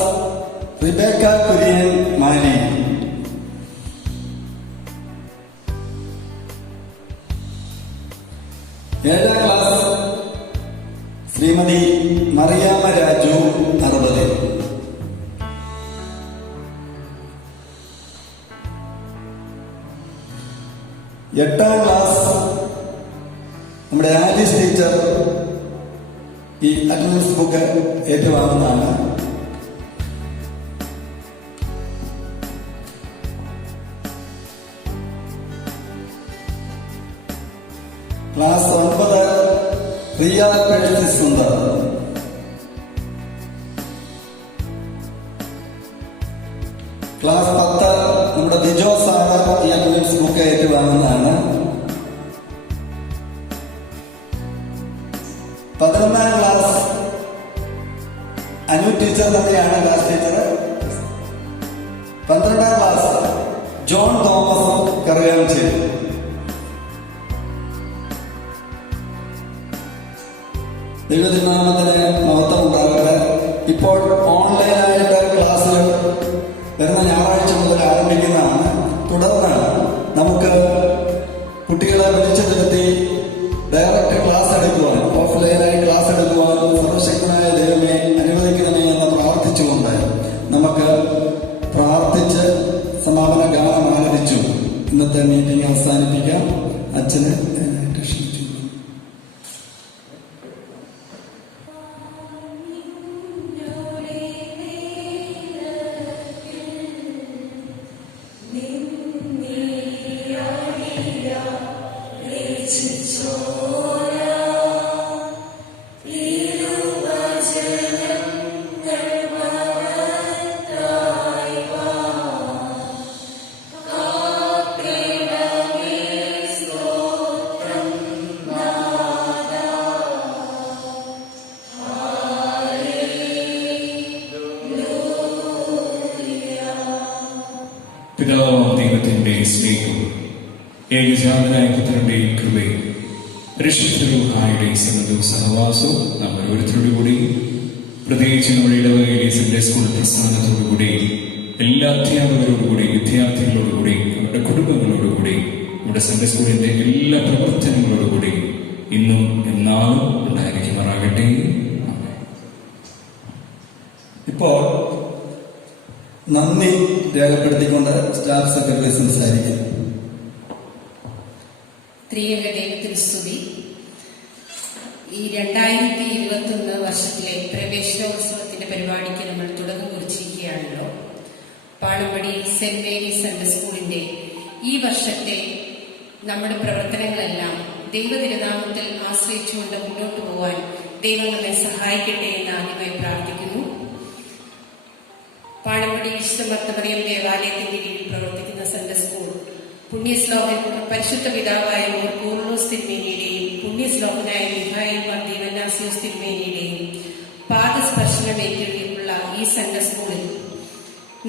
റിബേക്ക കുര്യൻ മാലി, 7ാം ക്ലാസ് ശ്രീമതി മറിയാമ്മ രാജു 60, 8ാം ക്ലാസ് നമ്മുടെ ആലീസ് ടീച്ചർ ഈ അറ്റൻഡൻസ് ബുക്ക് ഏറ്റുവാങ്ങുന്നതാണ്. 9 പ്രിയ പേഴ്സി സുന്ദർ, 10 നമ്മുടെ ദിജോ സാറ ഈ അറ്റൻഡൻസ് ബുക്ക് ഏറ്റുവാങ്ങുന്നതാണ്. 11ാം ക്ലാസ് അനു ടീച്ചർ തന്നെയാണ് ക്ലാസ് ടീച്ചർ. 12ാം ക്ലാസ് ജോൺ തോമസ് കറിയാഞ്ചേരി. ദൈവതിനാമത്തിന് മഹത്വം ഉണ്ടാകട്ടെ. ഇപ്പോൾ ഓൺലൈനായിട്ട് ക്ലാസ്സുകൾ വരുന്ന ഞായറാഴ്ച മുതൽ ആരംഭിക്കുന്നതാണ്. തുടർന്ന് നമുക്ക് കുട്ടികളെ വിളിച്ചു നിർത്തി ഡയറക്റ്റ് ക്ലാസ് എടുക്കുവാൻ, ഓഫ്ലൈനായി ക്ലാസ് എടുക്കുവാൻ സർവശക്തനായ ദൈവമേ അനുവദിക്കണമേ എന്ന് പ്രാർത്ഥിച്ചുകൊണ്ട് നമുക്ക് പ്രാർത്ഥിച്ച് സമാപന ഗാനം ആലപിച്ചു ഇന്നത്തെ മീറ്റിംഗ് അവസാനിപ്പിക്കാം. അച്ഛന് ക്ഷണിച്ചു. പിതാവാം ദൈവത്തിന്റെ സ്നേഹവും ഏകജാതനായ പുത്രന്റെ കൃപയും പരിശുദ്ധരൂഹായുടെ സന്നദ്ധവും സഹവാസവും നാം ഓരോരുത്തരോടുകൂടി, പ്രത്യേകിച്ച് നമ്മുടെ ഇടവകയിലെ സൺഡേ സ്കൂൾ പ്രസ്ഥാനത്തോടുകൂടി, എല്ലാ അധ്യാപകരോടുകൂടി, വിദ്യാർത്ഥികളോടുകൂടി, നമ്മുടെ കുടുംബങ്ങളോടുകൂടി, നമ്മുടെ സൺഡേ സ്കൂളിന്റെ എല്ലാ പ്രവർത്തനങ്ങളോടുകൂടി ഇന്നും എന്നാളും ഉണ്ടായിരിക്കുമാറാകട്ടെ. ഇപ്പോൾ നന്ദി രേഖപ്പെടുത്തിക്കൊണ്ട് സ്റ്റാഫ് സെക്രട്ടറി സംസാരിക്കും. ത്രിയേക ദൈവത്തിന് സ്തുതി. ഈ 2021 വർഷത്തിലെ പ്രവേശനോത്സവത്തിന്റെ പരിപാടിക്ക് നമ്മൾ തുടക്കം കുറിച്ചിരിക്കുകയാണല്ലോ. പാണമ്പടി സെന്റ് മേരീസ് സൺഡേ സ്കൂളിന്റെ ഈ വർഷത്തെ നമ്മുടെ പ്രവർത്തനങ്ങളെല്ലാം ദൈവതിരുനാമത്തിൽ ആശ്രയിച്ചുകൊണ്ട് മുന്നോട്ട് പോകാൻ ദൈവം നമ്മെ സഹായിക്കട്ടെ എന്ന് ആദ്യമായി പ്രാർത്ഥിക്കുന്നു. പാണമ്പടി വിശുദ്ധമർത്തമറിയം ദേവാലയത്തിന്റെ കീഴിൽ പ്രവർത്തിക്കുന്ന സൺഡേ സ്കൂൾ പുണ്യശ്ലോകൻ പരിശുദ്ധ പിതാവായ കൂർലോസ് തിരുമേനിയുടെയും പുണ്യശ്ലോകനായ മിഹായിൽ മാർ ദീവന്നാസിയോസ് തിരുമേനിയുടെയും പാദസ്പർശനമേറ്റുള്ള ഈ സൺഡേ സ്കൂളിൽ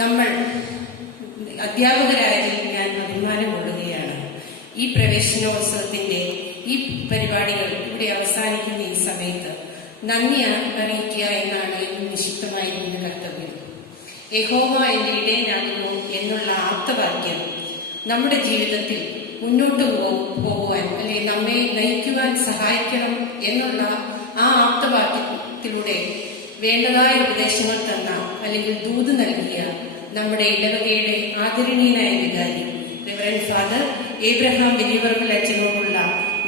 നമ്മൾ അധ്യാപകരായതിൽ ഞാൻ അഭിമാനം കൊള്ളുകയാണ്. ഈ പ്രവേശനോത്സവത്തിന്റെ ഈ പരിപാടികൾ ഇവിടെ അവസാനിക്കുന്ന ഈ സമയത്ത് നന്ദി അറിയിക്കുക എന്നാണ് നിക്ഷിപ്തമായിരിക്കുന്ന കർത്തവ്യം. യഹോവ എന്റെ ഇടയനാകുന്നു എന്നുള്ള ആപ്തവാക്യം നമ്മുടെ ജീവിതത്തിൽ മുന്നോട്ട് പോകുവാൻ അല്ലെങ്കിൽ നമ്മെ നയിക്കുവാൻ സഹായിക്കണം എന്നുള്ള ആ ആപ്തവാക്യത്തിലൂടെ വേണ്ടതായ ഉപദേശങ്ങൾ തന്ന അല്ലെങ്കിൽ ദൂത് നൽകിയ നമ്മുടെ ഇടവകയുടെ ആദരണീയനായ വികാരി റെവറൻഡ് ഫാദർ ഏബ്രഹാം വലിയവർക്കൽ അച്ഛനോടുള്ള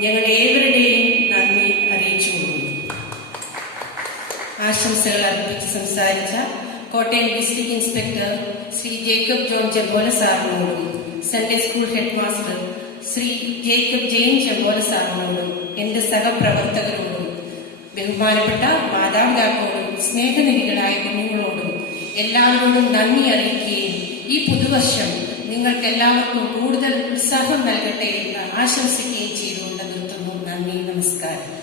ഞങ്ങൾ ഏവരുടെയും നന്ദി അറിയിച്ചുകൊള്ളുന്നു. ആശംസകൾ അർപ്പിച്ച് സംസാരിച്ച കോട്ടയം ഡിസ്ട്രിക്ട് ഇൻസ്പെക്ടർ ശ്രീ ജേക്കബ് ജോൺ ചെമ്പോല സാറിനോടും Sunday school head master Shri Jacob Jain Chempola സാറിനോടും എന്റെ സഹപ്രവർത്തകരോടും ബഹുമാനപ്പെട്ട മാതാപിതാക്കളോടും സ്നേഹനിധികളായ കുഞ്ഞുങ്ങളോടും എല്ലാവരോടും നന്ദി അറിയിക്കുകയും ഈ പുതുവർഷം നിങ്ങൾക്ക് എല്ലാവർക്കും കൂടുതൽ ഉത്സാഹം നൽകട്ടെ എന്ന് ആശംസിക്കുകയും ചെയ്തുകൊണ്ട് നിർത്തുന്നു. നന്ദി, നമസ്കാരം.